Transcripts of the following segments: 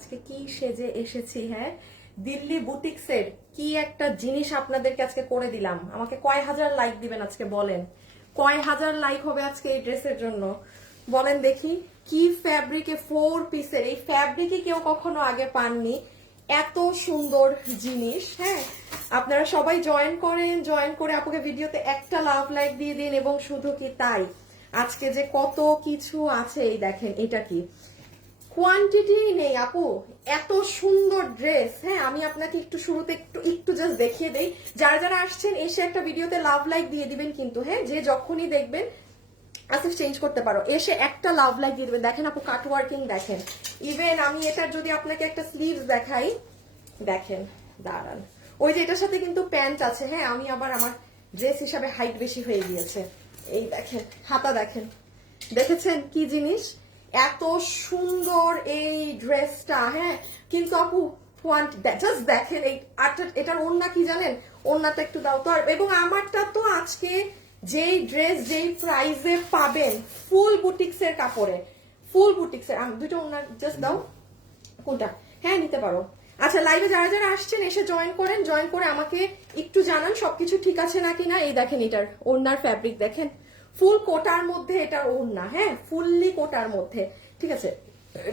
আজকে কি সেজে এসেছি। হ্যাঁ, দিল্লি বুটিক্সের কি একটা জিনিস আপনাদেরকে আজকে করে দিলাম। আমাকে কয় হাজার লাইক দিবেন আজকে বলেন, কয় হাজার লাইক হবে আজকে এই ড্রেসের জন্য বলেন দেখি। কি ফ্যাব্রিকে 4 পিসের, এই ফ্যাব্রিকে কেউ কখনো আগে পাননি, এত সুন্দর জিনিস। হ্যাঁ, আপনারা সবাই জয়েন করেন, জয়েন করে আপুকে ভিডিওতে একটা লাভ লাইক দিয়ে দিন। এবং শুধু কি তাই, আজকে যে কত কিছু আছে এই দেখেন। এটা কি কোয়ান্টিটি নেই আপু, এত সুন্দর ড্রেস। হ্যাঁ, আমি আপনাকে একটু শুরুতে একটু জাস্ট দেখিয়ে দেই। যারা যারা আসছেন এসে একটা ভিডিওতে লাভ লাইক দিয়ে দিবেন কিন্তু। হ্যাঁ, যে যখনই দেখবেন আসিফ চেঞ্জ করতে পারো, এসে একটা লাভ লাইক দিয়ে দিবেন। দেখেন আপু কাট ওয়ার্কিং দেখেন। ইভেন আমি এটার যদি আপনাকে একটা স্লিভস দেখাই, দেখেন দাঁড়ান, ওই যে এটার সাথে কিন্তু প্যান্ট আছে। হ্যাঁ, আমি আবার আমার ড্রেস হিসাবে হাইট বেশি হয়ে গিয়েছে। এই দেখেন হাতা দেখেন, দেখেছেন কি জিনিস, এত সুন্দর এই ড্রেসটা। হ্যাঁ, কিন্তু আপু জাস্ট দেখেন এই এটার ওড়না কি জানেন, ওড়নাটা একটু দাও তো। আর এবং আমারটা তো আজকে যেই ড্রেস যেই প্রাইসে পাবেন, ফুল বুটিক্সের কাপড়ে, ফুল বুটিক্সের। দুটো ওড়না জাস্ট দাও, কোনটা? হ্যাঁ নিতে পারো। আচ্ছা, লাইভে যারা যারা আসছেন এসে জয়েন করেন, জয়েন করে আমাকে একটু জানান সবকিছু ঠিক আছে নাকি না। এই দেখেন এটার ওড়নার ফ্যাব্রিক দেখেন, ফুল কোটার মধ্যে এটার ওড়না। হ্যাঁ, ফুললি কোটার মধ্যে, ঠিক আছে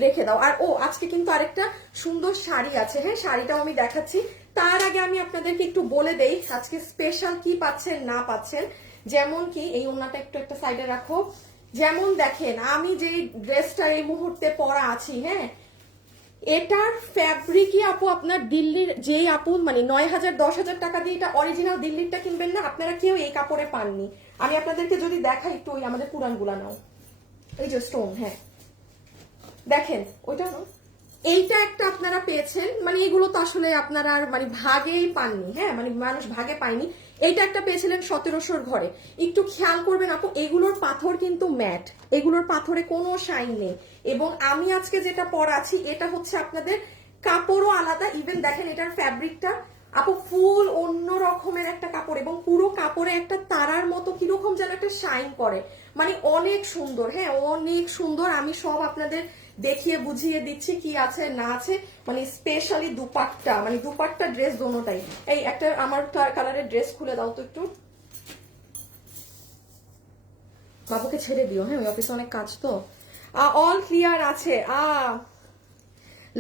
রেখে দাও। আর ও আজকে কিন্তু আরেকটা সুন্দর শাড়ি আছে। হ্যাঁ, শাড়িটাও আমি দেখাচ্ছি। তার আগে আমি আপনাদেরকে একটু বলে দেই আজকে স্পেশাল কি পাচ্ছেন না পাচ্ছেন। যেমন কি এই ওড়নাটা একটু একটা সাইডে রাখো। যেমন দেখেন আমি যে ড্রেসটা এই মুহূর্তে পরা আছি, হ্যাঁ, এটার ফ্যাব্রিকই আপু আপনার দিল্লির যেই আপু মানে 9,000 10,000 টাকা দিয়ে এটা অরিজিনাল দিল্লিরটা কিনবেন না, আপনারা কেউ এই কাপড়ে পাননি। আমি আপনাদেরকে যদি দেখাই একটু, ওই আমাদের পুরানগুলা নাও, এই যে স্টোন। হ্যাঁ দেখেন ওইটা না, এইটা একটা আপনারা পেয়েছেন, মানে এগুলো তো আসলে আপনারা আর মানে ভাগেই পাননি। হ্যাঁ, মানে মানুষ ভাগে পায়নি। এইটা একটা পেয়েছিলেন 1700 ঘরে। একটু খেয়াল করবেন আপু, এগুলোর পাথর কিন্তু ম্যাট, এগুলোর পাথরে কোনো শাইন নেই। এবং আমি আজকে যেটা পরাচ্ছি এটা হচ্ছে আপনাদের কাপড়ও আলাদা। ইভেন দেখেন এটার ফ্যাব্রিকটা আপু ফুল অন্য রকমের একটা কাপড়, এবং পুরো কাপড়ে একটা তারার মতো কিরকম যেন একটা শাইন করে, মানে অনেক সুন্দর। হ্যাঁ, অনেক সুন্দর। আমি সব আপনাদের দেখিয়ে বুঝিয়ে দিচ্ছি কি আছে না আছে। মানে স্পেশালি দুপাট্টা, মানে দুপাট্টা ড্রেস দোনোটাই। এই একটা আমার কালারের ড্রেস খুলে দাও তো একটু, বাবুকে ছেড়ে দিও। হ্যাঁ, ওই অফিসে অনেক কাজ তো। অল ক্লিয়ার আছে।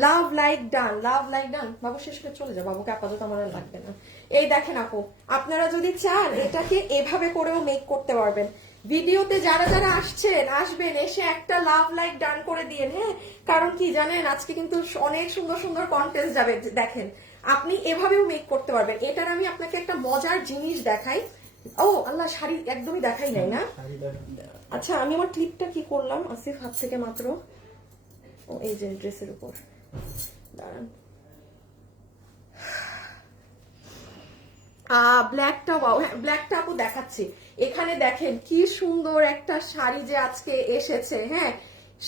Love like done, love like done. বাবু শেষ করে চলে যাও, বাবুকে আপাতত আমার আর লাগবে না। এই দেখেন আপু, আপনারা যদি চান এটাকে এভাবে করেও মেক করতে পারবেন। ভিডিওতে যারা যারা আসছেন আসবেন, এসে একটা লাভ লাইক ডান করে দিয়েন। হ্যাঁ, কারণ কি জানেন আজকে কিন্তু অনেক সুন্দর সুন্দর কন্টেস্ট যাবে। দেখেন আপনি এভাবেও মেক করতে পারবেন। এটার আমি আপনাকে একটা মজার জিনিস দেখাই। ও আল্লাহ, শাড়ি একদমই দেখাই নাই না। আচ্ছা, আমি আমার ক্লিপটা কি করলাম আসিফ হাত থেকে মাত্র। ও এই যে ড্রেসের উপর দাঁড়ান, ব্ল্যাকটা, ওয়াও। হ্যাঁ, ব্ল্যাকটা আপু দেখাচ্ছি। এখানে দেখেন কি সুন্দর একটা শাড়ি যে আজকে এসেছে। হ্যাঁ,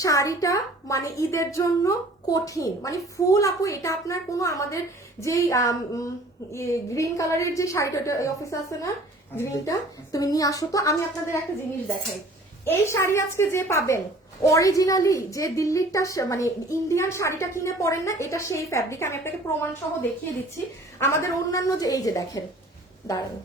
শাড়িটা মানে ঈদের জন্য কঠিন, মানে ফুল আপু। এটা আপনার কোনো আমাদের যেই গ্রিন কালারের যে শাড়িটা অফিসে আছে না, গ্রিনটা তুমি নিয়ে আসো তো। আমি আপনাদের একটা জিনিস দেখাই, এই শাড়ি আজকে যে পাবেন অরিজিনালি যে দিল্লিরটা মানে ইন্ডিয়ান শাড়িটা কিনে পরেন না, এটা সেই ফ্যাব্রিক। আমি আপনাকে প্রমাণ সহ দেখিয়ে দিচ্ছি। আমাদের অন্যান্য যে এই যে দেখেন, দাঁড়ান,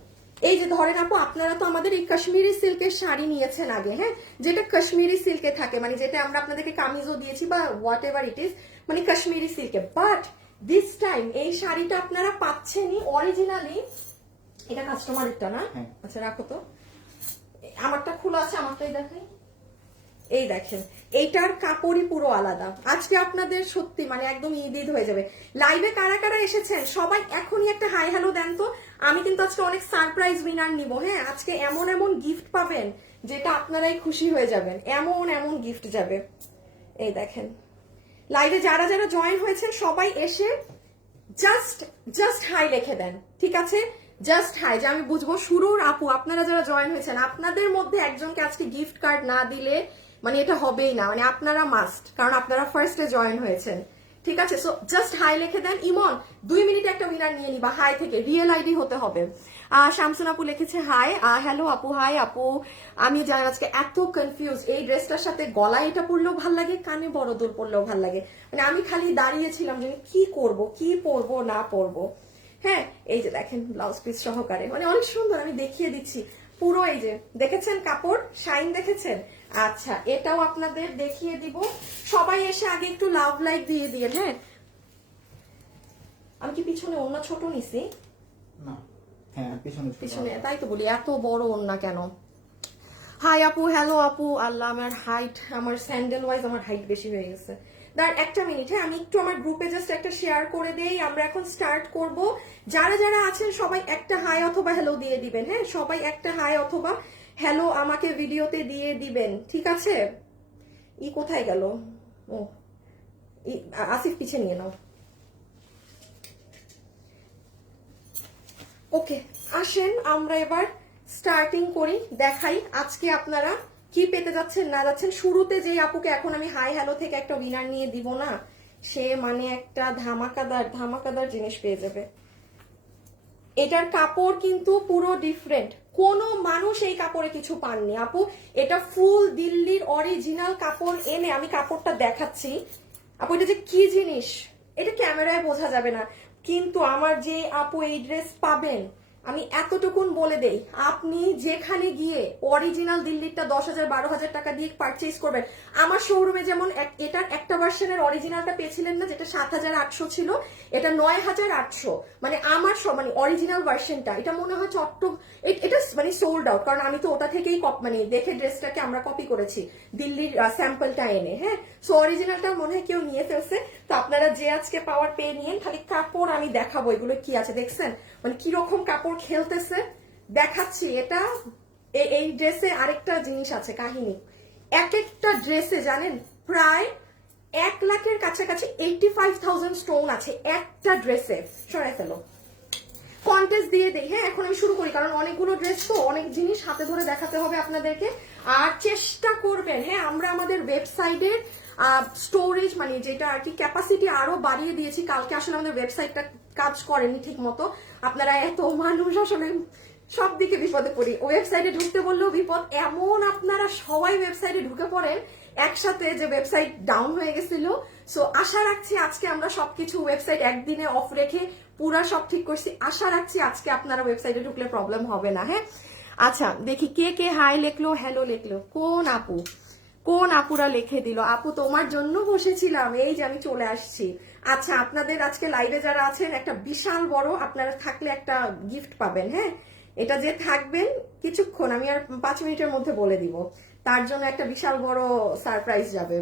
এই যে ধরেন আপু আপনারা তো আমাদের এই কাশ্মীরি সিল্কের শাড়ি নিয়েছেন আগে। হ্যাঁ, যেটা কাশ্মীরি সিল্কে থাকে, মানে যেটা আমরা আপনাদেরকে কামিজও দিয়েছি বা হোয়াট এভার ইট ইজ, মানে কাশ্মীরি সিল্কে। বাট দিস টাইম এই শাড়িটা আপনারা পাচ্ছেনই অরিজিনালি। এটা কাস্টমারেরটা না? আচ্ছা রাখো তো, আমারটা খোলা আছে, আমারটাই দেখাই। এই দেখেন এইটার কাপড়ই পুরো আলাদা। আজকে আপনাদের সত্যি মানে একদম ঈদ ঈদ হয়ে যাবে। লাইভে কারা কারা এসেছেন সবাই এখনই একটা হাই হ্যালো দেন তো। আমি কিন্তু আজকে অনেক সারপ্রাইজ উইনার নিব। হ্যাঁ, আজকে এমন এমন গিফট পাবেন যেটা আপনারাই খুশি হয়ে যাবেন, এমন এমন গিফট যাবে। এই দেখেন লাইভে যারা যারা জয়েন হয়েছেন সবাই এসে জাস্ট হাই লিখে দেন, ঠিক আছে? জাস্ট হাই, যে আমি বুঝবো শুরুর আপু আপনারা যারা জয়েন হয়েছেন আপনাদের মধ্যে একজনকে আজকে গিফট কার্ড না দিলে মানে এটা হবেই না। মানে আপনারা মাস্ট, কারণ আপনারা ফার্স্টে জয়েন হয়েছেন। ঠিক আছে, সো জাস্ট হাই লিখে দেন। ইমন 2 মিনিটে একটা উইনার নিয়ে নিবা হাই থেকে, রিয়েল আইডি হতে হবে। শামসুন আপু লিখেছে হাই, হ্যালো আপু, হাই আপু। আমি জানি আজকে এত কনফিউজ, এই ড্রেসটার সাথে গলায় এটা পরলেও ভাল লাগে, কানে বড় দুল পরলেও ভাল লাগে, মানে আমি খালি দাঁড়িয়েছিলাম যে কি করব, কি পরবো না পরবো। হ্যাঁ, এই যে দেখেন ব্লাউজ পিস সহকারে, মানে অনেক সুন্দর, আমি দেখিয়ে দিচ্ছি পুরো। এই যে দেখেছেন কাপড় শাইন, দেখেছেন? আচ্ছা, এটাও আপনাদের দেখিয়ে দিব। সবাই এসে আগে একটু লাভ লাইক দিয়ে দিয়ে। হ্যাঁ, আমি কি পিছনে ওড়না ছোট নিছি? না, হ্যাঁ পিছনে, তাই তো বলি এত বড় ওড়না কেন। হাই আপু, হ্যালো আপু। আল্লাহ, আমার হাইট, আমার স্যান্ডেল ওয়াইজ আমার হাইট বেশি হয়ে গেছে। দাঁড়ান একটা মিনিট, হ্যাঁ আমি একটু আমার গ্রুপে জাস্ট একটা শেয়ার করে দেই, আমরা এখন স্টার্ট করব। যারা যারা আছেন সবাই একটা হাই অথবা হ্যালো দিয়ে দিবেন। হ্যাঁ, সবাই একটা হাই অথবা হ্যালো আমাকে ভিডিওতে দিয়ে দিবেন, ঠিক আছে? কোথায় গেল? ও, আসিফ পিছে নিয়ে নাও। ওকে, আসেন আমরা এবার স্টার্টিং করি, দেখাই আজকে আপনারা কি পেতে যাচ্ছেন না যাচ্ছেন। শুরুতে যে আপুকে এখন আমি হাই হ্যালো থেকে একটা উইনার নিয়ে দিব না, সে মানে একটা ধামাকাদার ধামাকাদার জিনিস পেয়ে যাবে। এটার কাপড় কিন্তু পুরো ডিফারেন্ট, কোনো মানুষ এই কাপড়ে কিছু পাননি আপু। এটা ফুল দিল্লির অরিজিনাল কাপড় এনে আমি কাপড়টা দেখাচ্ছি আপু। এটা যে কি জিনিস এটা ক্যামেরায় বোঝা যাবে না, কিন্তু আমার যে আপু এই ড্রেস পাবেন, আমি এতটুকুন বলে দেই, আপনি যেখানে গিয়ে অরিজিনাল দিল্লিরটা 10,000 12,000 টাকা দিয়ে পারচেজ করবেন। আমার শোরুমে যেমন এটার একটা ভার্সনের অরিজিনালটা পেয়েছিলেন না, যেটা 7,800 ছিল, এটা 9,800। মানে আমার মানে অরিজিনাল ভার্সনটা, এটা মনে হয় এটা মানে সোল্ড আউট, কারণ আমি তো ওটা থেকেই মানে দেখে ড্রেসটাকে আমরা কপি করেছি দিল্লির স্যাম্পলটা এনে। হ্যাঁ, সো অরিজিনালটা মনে হয় কেউ নিয়ে ফেলছে। তো আপনারা যে আজকে পাওয়ার পেয়ে নিয়েন, খালি কাপড় আমি দেখাবো এগুলো কি আছে। দেখছেন মানে কিরকম কাপড় খেলতেছে, দেখাচ্ছি। এটা এই ড্রেসে আরেকটা জিনিস আছে, কাহিনী। এক একটা ড্রেসে জানেন প্রায় 1 লাখের কাছাকাছি 85,000 স্টোন আছে একটা ড্রেসে। সরাই ফেলো, কন্টেস্ট দিয়ে দেই। হ্যাঁ, এখন আমি শুরু করি, কারণ অনেকগুলো ড্রেস তো অনেক জিনিস হাতে ধরে দেখাতে হবে আপনাদেরকে। আর চেষ্টা করবেন, হ্যাঁ আমরা আমাদের ওয়েবসাইটের স্টোরেজ মানে যেটা আর কি ক্যাপাসিটি আরো বাড়িয়ে দিয়েছি। কালকে আসলে আমাদের ওয়েবসাইটটা কাজ করেনি ঠিক মতো, আপনারা এত মানুষ আসলে সব দিকে বিপদে পড়ি। ওয়েবসাইটে ঢুকতে বললেও বিপদ, এমন আপনারা সবাই ওয়েবসাইটে ঢুকে পড়েন একসাথে যে ওয়েবসাইট ডাউন হয়ে গেছিল। সো আশা রাখছি আজকে আমরা সবকিছু ওয়েবসাইট একদিনে অফ রেখে পুরা সব ঠিক করছি। আশা রাখছি আজকে আপনারা ওয়েবসাইটে ঢুকলে প্রবলেম হবে না। হ্যাঁ, আচ্ছা দেখি কে কে হাই লিখলো হ্যালো লিখলো। কোন আপুরা লিখে দিল? আপু তোমার জন্য বসেছিলাম, এই যে আমি চলে আসছি। আচ্ছা, আপনাদের আজকে লাইভে যারা আছেন একটা বিশাল বড়, আপনারা থাকলে একটা গিফট পাবেন। হ্যাঁ, এটা যে থাকবেন কিছুক্ষণ, আমি আর 5 মিনিটের মধ্যে বলে দিব, তার জন্য একটা বিশাল বড় সারপ্রাইজ যাবে।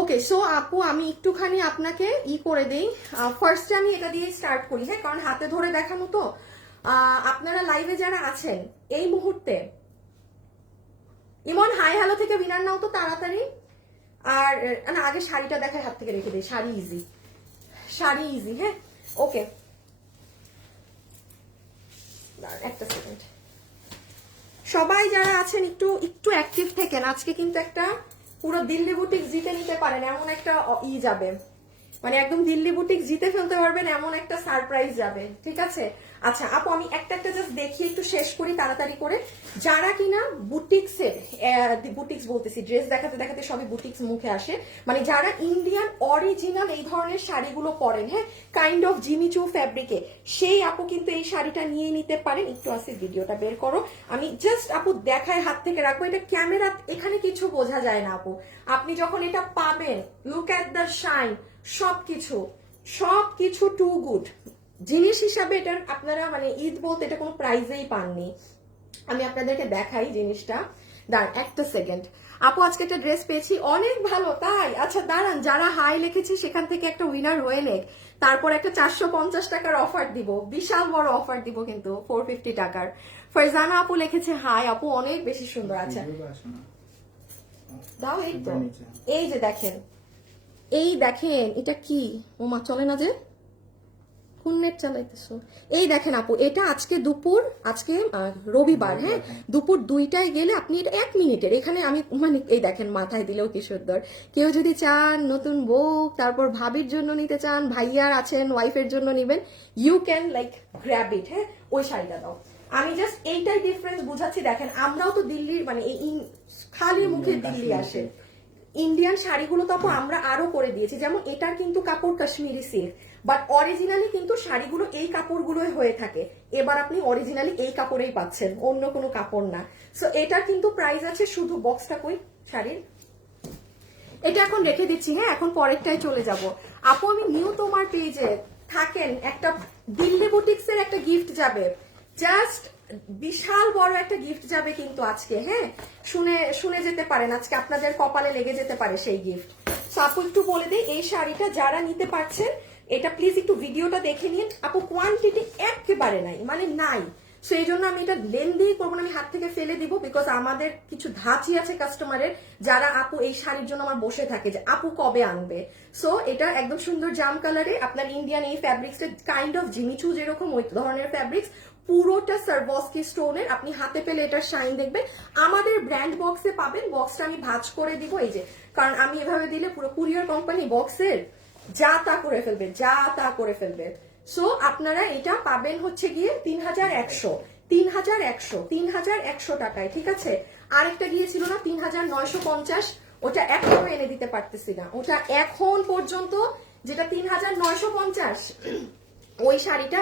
ওকে, সো আপু আমি একটুখানি আপনাকে করে দেই। ফার্স্টে আমি এটা দিয়ে স্টার্ট করি। হ্যাঁ, কারণ হাতে ধরে দেখানো তো। আপনারা লাইভে যারা আছেন এই মুহূর্তে, ইমন হাই হ্যালো থেকে উইনার নাও তো তাড়াতাড়ি। আর না, আগে শাড়িটা দেখায়, হাত থেকে রেখে দিই, শাড়ি ইজি। হ্যাঁ, ওকে, একটা সেকেন্ড। সবাই যারা আছেন একটু অ্যাক্টিভ থেকেন। আজকে কিন্তু একটা পুরো দিল্লি বুটিক জিতে নিতে পারেন এমন একটা যাবে, মানে একদম দিল্লি বুটিক জিতে ফেলতে পারবেন এমন একটা সারপ্রাইজ যাবে, ঠিক আছে? আচ্ছা আপু, আমি একটা জাস্ট দেখিয়ে একটু শেষ করি তাড়াতাড়ি করে। যারা কিনা বুটিক্স বলতেছি, ড্রেস দেখাতে দেখাতে সবই বুটিক্স মুখে আসে, মানে যারা ইন্ডিয়ান অরিজিনাল এই ধরনের শাড়িগুলো পরেন, হ্যাঁ কাইন্ড অফ জিমিচু ফ্যাব্রিকে, সেই আপু কিন্তু এই শাড়িটা নিয়ে নিতে পারেন। একটু আসি ভিডিওটা বের করো, আমি জাস্ট আপু দেখায় হাত থেকে রাখবো। এটা ক্যামেরা, এখানে কিছু বোঝা যায় না আপু। আপনি যখন এটা পাবেন, লুক এট দ্য শাইন, সবকিছু টু গুড জিনিস হিসাবে। এটার আপনারা মানে ঈদ বলতে এটা কোনো প্রাইজেই পাননি। আমি আপনাদেরকে দেখাই জিনিসটা, দাঁড়ান একটা সেকেন্ড। আপু আজকে একটা ড্রেস পেয়েছি, অনেক ভালো তাই? আচ্ছা দাঁড়ান, যারা হাই লিখেছি সেখান থেকে একটা উইনার হয়ে নেক, তারপর একটা 450 টাকার অফার দিব, বিশাল বড় অফার দিব কিন্তু 450 টাকার। ফারজানা আপু লিখেছে হাই আপু, অনেক বেশি সুন্দর। আচ্ছা দাও, এই তো, এই যে দেখেন, এটা কি ওমা চলে না যে, কোন নেট চালাইতেছো? এই দেখেন আপু, এটা আজকে দুপুর, আজকে রবিবার, হ্যাঁ, দুপুর 2টায় গেলে আপনি এটা 1 মিনিটের, এখানে আমি মানে এই দেখেন মাথায় দিলেও কি সুন্দর। কেউ যদি চান নতুন বউ, তারপর ভাবির জন্য নিতে চান, ভাইয়ার আছেন, ওয়াইফের জন্য নিবেন, you can like grab it. হ্যাঁ, ওই শাড়িটা দাও। আমি জাস্ট এইটাই ডিফারেন্স বুঝাচ্ছি। দেখেন আমরাও তো দিল্লির মানে এই খালি মুখে দিল্লি আসে, ইন্ডিয়ান শাড়িগুলো তো আপু আমরা আরো করে দিয়েছি। যেমন এটার কিন্তু কাপড় কাশ্মীরি সিল্ক, বাট অরিজিনালি কিন্তু শাড়িগুলো এই কাপড়গুলোই হয়ে থাকে। এবার আপনি অরিজিনালি এই কাপড়েই পাচ্ছেন, অন্য কোনো কাপড় না। সো এটার কিন্তু প্রাইস আছে, শুধু বক্সটা কই শাড়ির, এটা এখন রেখে দিচ্ছি। হ্যাঁ, এখন পরেরটাই চলে যাব। আপু আমি নিউ তোমার পেজে থাকেন, একটা দিল্লি বুটিক্স এর একটা গিফট যাবে, জাস্ট বিশাল বড় একটা গিফট যাবে কিন্তু আজকে। হ্যাঁ, শুনে শুনে যেতে পারেন, আজকে আপনাদের কপালে লেগে যেতে পারে সেই গিফট। সো আপু একটু বলে দিই, এই শাড়িটা যারা নিতে পারছেন এটা প্লিজ একটু ভিডিওটা দেখে নিন। আপু কোয়ান্টিটি একেবারে নাই, মানে নাই। সো এই জন্য আমি এটা লেন্দি করবো না, আমি হাত থেকে ফেলে দিব, বিকজ আমাদের কিছু ধাঁচি আছে কাস্টমারের, যারা আপু এই শাড়ির জন্য আমার বসে থাকে যে আপু কবে আনবে। সো এটা একদম সুন্দর জাম কালারে, আপনার ইন্ডিয়ান এই ফ্যাব্রিক্সটা কাইন্ড অফ জিমিচু যেরকম ওই ধরনের ফ্যাব্রিক্স, পুরোটা সারবস্কি স্টোনের। আপনি হাতে পেলে এটার শাইন দেখবেন। আমাদের ব্র্যান্ড বক্সে পাবেন, বক্সটা আমি ভাঁজ করে দিব এই যে, কারণ আমি এভাবে দিলে পুরো কুরিয়ার কোম্পানি বক্সের যা তা করে ফেলবে, যা তা করে ফেলবে। সো আপনারা এটা পাবেন হচ্ছে গিয়ে 3100 টাকায়, ঠিক আছে। আরেকটা গিয়েছিল না 3950, ওটা এখনো এনে দিতে পারতেছি না, ওটা এখন পর্যন্ত যেটা 3950, ওই শাড়িটা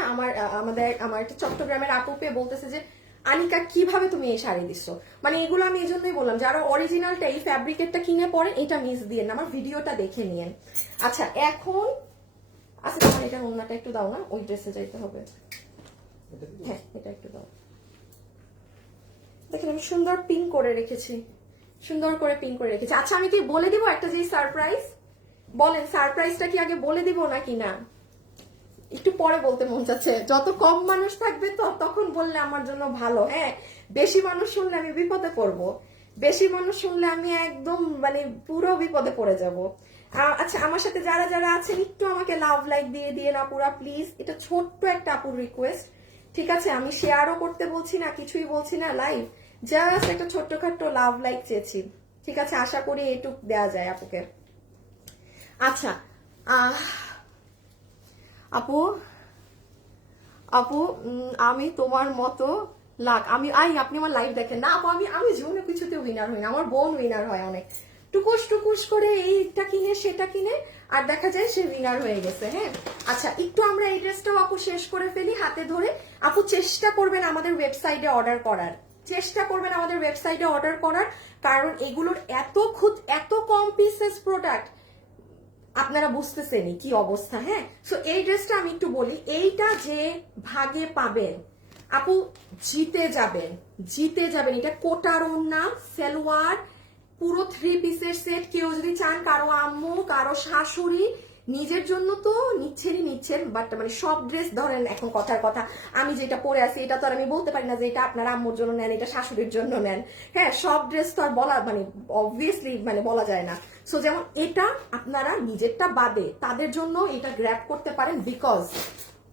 আমার একটা চট্টগ্রামের আপু পেয়ে বলতেছে যে আনিকা কিভাবে তুমি এই শাড়ি দিচ্ছো। মানে এগুলো আমি এই জন্যই বললাম, যারা অরিজিনালটা এই ফ্যাব্রিকেরটা কিনে পড়েন এটা মিস দিয়ে না, আমার ভিডিওটা দেখে নিয়েন। আচ্ছা এখন আচ্ছা তোমার এটা ওন্নাটা একটু দাও না, ওই ড্রেসে যাইতে হবে। হ্যাঁ, এটা একটু দাও। দেখেন আমি সুন্দর পিন করে রেখেছি, সুন্দর করে পিন করে রেখেছি। আচ্ছা আমি কি বলে দিব একটা যে সারপ্রাইজ, বলেন সারপ্রাইজটা কি আগে বলে দিব নাকি না? একটু পরে বলতে মন চাচ্ছে, যত কম মানুষ থাকবে তো তখন বললে আমার জন্য ভালো। হ্যাঁ, বেশি মানুষ শুনলে আমি বিপদে পড়বো, বেশি মানুষ শুনলে আমি একদম মানে পুরো বিপদে পড়ে যাব। আচ্ছা আমার সাথে যারা যারা আছেন একটু আমাকে লাভ লাইক দিয়ে দিয়ে না পুরা প্লিজ, এটা ছোট্ট একটা আপুর রিকোয়েস্ট, ঠিক আছে। আমি শেয়ারও করতে বলছি না, কিছুই বলছি না, লাইভ জাস্ট একটা ছোট্টখাট্ট লাভ লাইক চেয়েছি, ঠিক আছে। আশা করি এটুক দেয়া যায় আপুকে। আচ্ছা আপু আপু আমি তোমার মতো আমি আপনি আমার লাইভ দেখেন না আপু, আমি জীবনে কিছুতে উইনার হই না, আমার বোন উইনার হয় অনেক, টুকুস টুকুস করে এইটা কিনে সেটা কিনে, আর দেখা যায় সে উইনার হয়ে গেছে। হ্যাঁ, আচ্ছা একটু আমরা এই ড্রেসটাও আপু শেষ করে ফেলি হাতে ধরে। আপু চেষ্টা করবেন আমাদের ওয়েবসাইটে অর্ডার করার, চেষ্টা করবেন আমাদের ওয়েবসাইটে অর্ডার করার, কারণ এগুলোর এত কম পিসেস প্রোডাক্ট, আপনারা বুঝতেছেনই কি অবস্থা। হ্যাঁ, সো এই ড্রেসটা আমি একটু বলি, এইটা যে ভাগে পাবেন আপু জিতে যাবেন, জিতে যাবেন। এটা কোটার ওড়না, সালোয়ার, পুরো 3 পিসের সেট। কেউ যদি চান কারো আম্মু কারো শাশুড়ি, নিজের জন্য তো নিচ্ছেন, বাট মানে সব ড্রেস ধরেন, এখন কথার কথা আমি যেটা পরে আছি এটা তো আর আমি বলতে পারি না যে এটা আপনার আম্মুর জন্য নেন, এটা শাশুড়ির জন্য নেন। হ্যাঁ, সব ড্রেস তো আর বলা মানে অবভিয়াসলি মানে বলা যায় না। সো যেমন এটা আপনারা নিজেরটা বাদে তাদের জন্য এটা গ্র্যাব করতে পারেন, বিকজ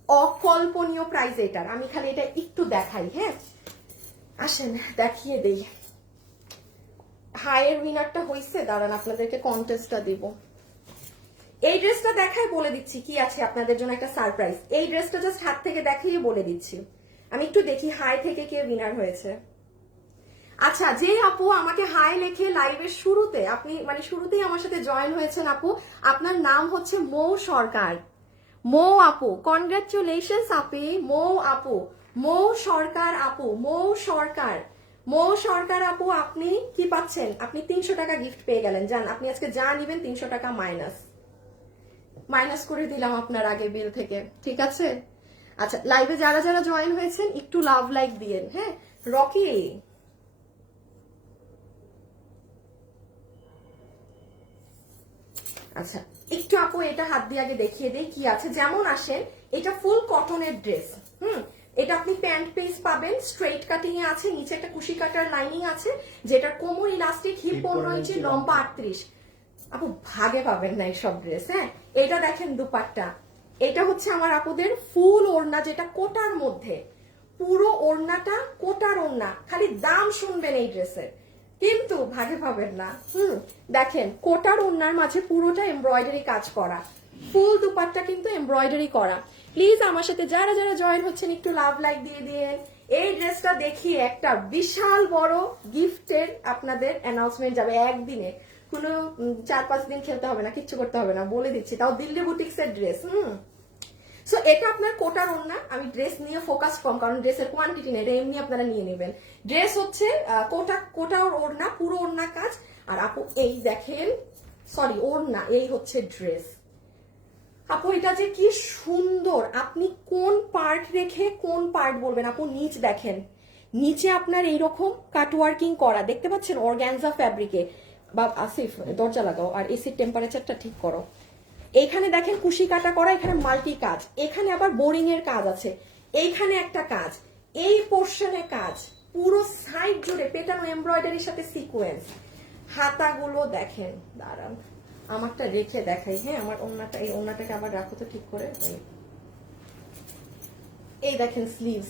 অকল্পনীয় প্রাইস এটার। আমি খালি এটা একটু দেখাই। হ্যাঁ, আসেন দেখিয়ে দেই। হাইয়ের উইনারটা হইছে, দাঁড়ান আপনাদেরকে কন্টেস্টটা দিব। এই ড্রেসটা দেখায় বলে দিচ্ছি কি আছে আপনাদের জন্য একটা সারপ্রাইজ। এই ড্রেসটা জাস্ট হাত থেকে দেখিয়ে বলে দিচ্ছি। আমি একটু দেখি হাই থেকে কে উইনার হয়েছে। আচ্ছা, যে আপু আমাকে হাই লেখে লাইভের শুরুতে, আপনি মানে শুরুতেই আমার সাথে জয়েন হয়েছেন আপু, আপনার নাম হচ্ছে মৌ সরকার। মৌ আপু, কনগ্রাচুলেশনস আপি। মৌ আপু, মৌ সরকার আপু, মৌ সরকার, মৌ সরকার আপু, আপনি কি পাচ্ছেন? আপনি 300 টাকা গিফট পেয়ে গেলেন। যান আপনি আজকে যা নিবেন 300 টাকা মাইনাস করে দিলাম আপনার আগের বিল থেকে, ঠিক আছে। আচ্ছা লাইভে যারা যারা জয়েন হয়েছেন একটু লাভ লাইক দিয়েন। হ্যাঁ, রকি আচ্ছা একটু আপু এটা হাত দিয়ে আগে দেখিয়ে দেই কি আছে। যেমন আসেন, এটা ফুল কটনের ড্রেস। এটা আপনি প্যান্ট পিস পাবেন, স্ট্রেট কাটিং এ আছে, নিচে একটা কুশি কাটার লাইনিং আছে, যেটার কোমর ইলাস্টিক, হিপ 15 ইঞ্চি, লম্বা 38। আপু ভাগে পাবেন না এইসব ড্রেস। হ্যাঁ, এটা দেখেন দুপাট্টা, এটা হচ্ছে আমার আপুদের ফুল ওড়না, যেটা কোটার মধ্যে, পুরো ওড়নাটা কোটার ওড়না, খালি দাম শুনবেন এই ড্রেসের, কিন্তু ভাগে পাবেন না। দেখেন কোটার ওড়নার মাঝে পুরোটা এমব্রয়ডারি কাজ করা, ফুল দুপাট্টা কিন্তু এমব্রয়ডারি করা। প্লিজ আমার সাথে যারা যারা জয়েন হচ্ছেন একটু লাভ লাইক দিয়ে দিয়ে এই ড্রেসটা দেখিয়ে একটা বিশাল বড় গিফটের আপনাদের অ্যানাউন্সমেন্ট যাবে একদিনে। কোনো 4-5 দিন খেলতে হবে না, কিচ্ছু করতে হবে না, বলে দিচ্ছি, তাও দিল্লি বুটিক্সের ড্রেস। সো এটা আপনার কোটার ওড়না, আমি ড্রেস নিয়ে ফোকাস কম, কারণ ড্রেসের কোয়ান্টিটি নেই, এটা এমনি আপনারা নিয়ে নেবেন। ড্রেস হচ্ছে কোটা ওড়না, পুরো ওড়না কাজ। আর আপু এই দেখেন, সরি ওড়না, এই হচ্ছে ড্রেস। আপু এটা যে কি সুন্দর, আপনি কোন পার্ট রেখে কোন পার্ট বলবেন। আপু নিচ দেখেন, নিচে আপনার এইরকম কাটওয়ার্কিং করা দেখতে পাচ্ছেন অর্গানজা ফ্যাব্রিকে। বা আসিফ দরজা লাগাও আর এসির টেম্পারেচারটা ঠিক করো। এখানে দেখেন কুশি কাটা করা, এখানে মাল্টি কাজ, এখানে আবার বোরিং এর কাজ আছে, এইখানে একটা কাজ, এই পোর্শনে কাজ, পুরো সাইড জুড়ে পেটানো এমব্রয়ডারির সাথে সিকোয়েন্স। হাতাগুলো দেখেন, দাঁড়ান আমারটা রেখে দেখাই। হ্যাঁ আমার ওড়নাটা, এই ওড়নাটাকে আবার রাখো তো ঠিক করে। এই দেখেন স্লিভস,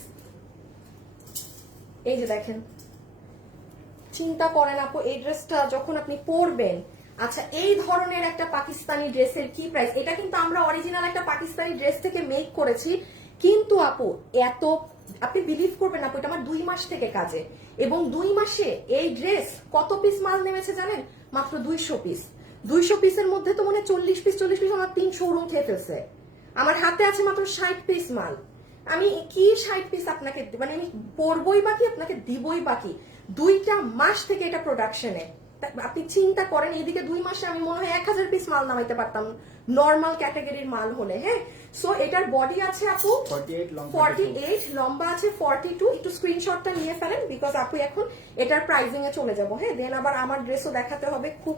এই যে দেখেন, চিন্তা করেন আপু এই ড্রেসটা যখন আপনি পরবেন। আচ্ছা এই ধরনের একটা পাকিস্তানি ড্রেসের কি প্রাইস? এটা কিন্তু আমরা অরিজিনাল একটা পাকিস্তানি ড্রেস থেকে মেক করেছি, কিন্তু আপু এত, আপনি বিলিভ করবেন আপু, এটা আমার 2 মাস থেকে কাজে, এবং 2 মাসে এই ড্রেস কত পিস মাল নেমেছে জানেন? মাত্র 200 পিস। 200 পিসের মধ্যে তো মনে 40 পিস আমার 3 শোরুম খেয়ে ফেলছে। আমার হাতে আছে মাত্র 60 পিস মাল। আমি কি 60 পিস আপনাকে, মানে আমি পরবই বাকি, আপনাকে দিবই বাকি। 2টা মাস থেকে এটা প্রোডাকশনে, আপনি চিন্তা করেন, এদিকে 2 মাসে আমি মনে হয় 1000 পিস মাল নামাইতে পারতাম নর্মাল ক্যাটাগরির মাল হলে। হ্যাঁ সো এটার বডি আছে আপু 48, লম্বা আছে 42। একটু স্ক্রিনশটটা নিয়ে ফেলেন, বিকজ আপু এখন এটার প্রাইজিং এ চলে যাবো। হ্যাঁ দেন আবার আমার ড্রেসও দেখাতে হবে খুব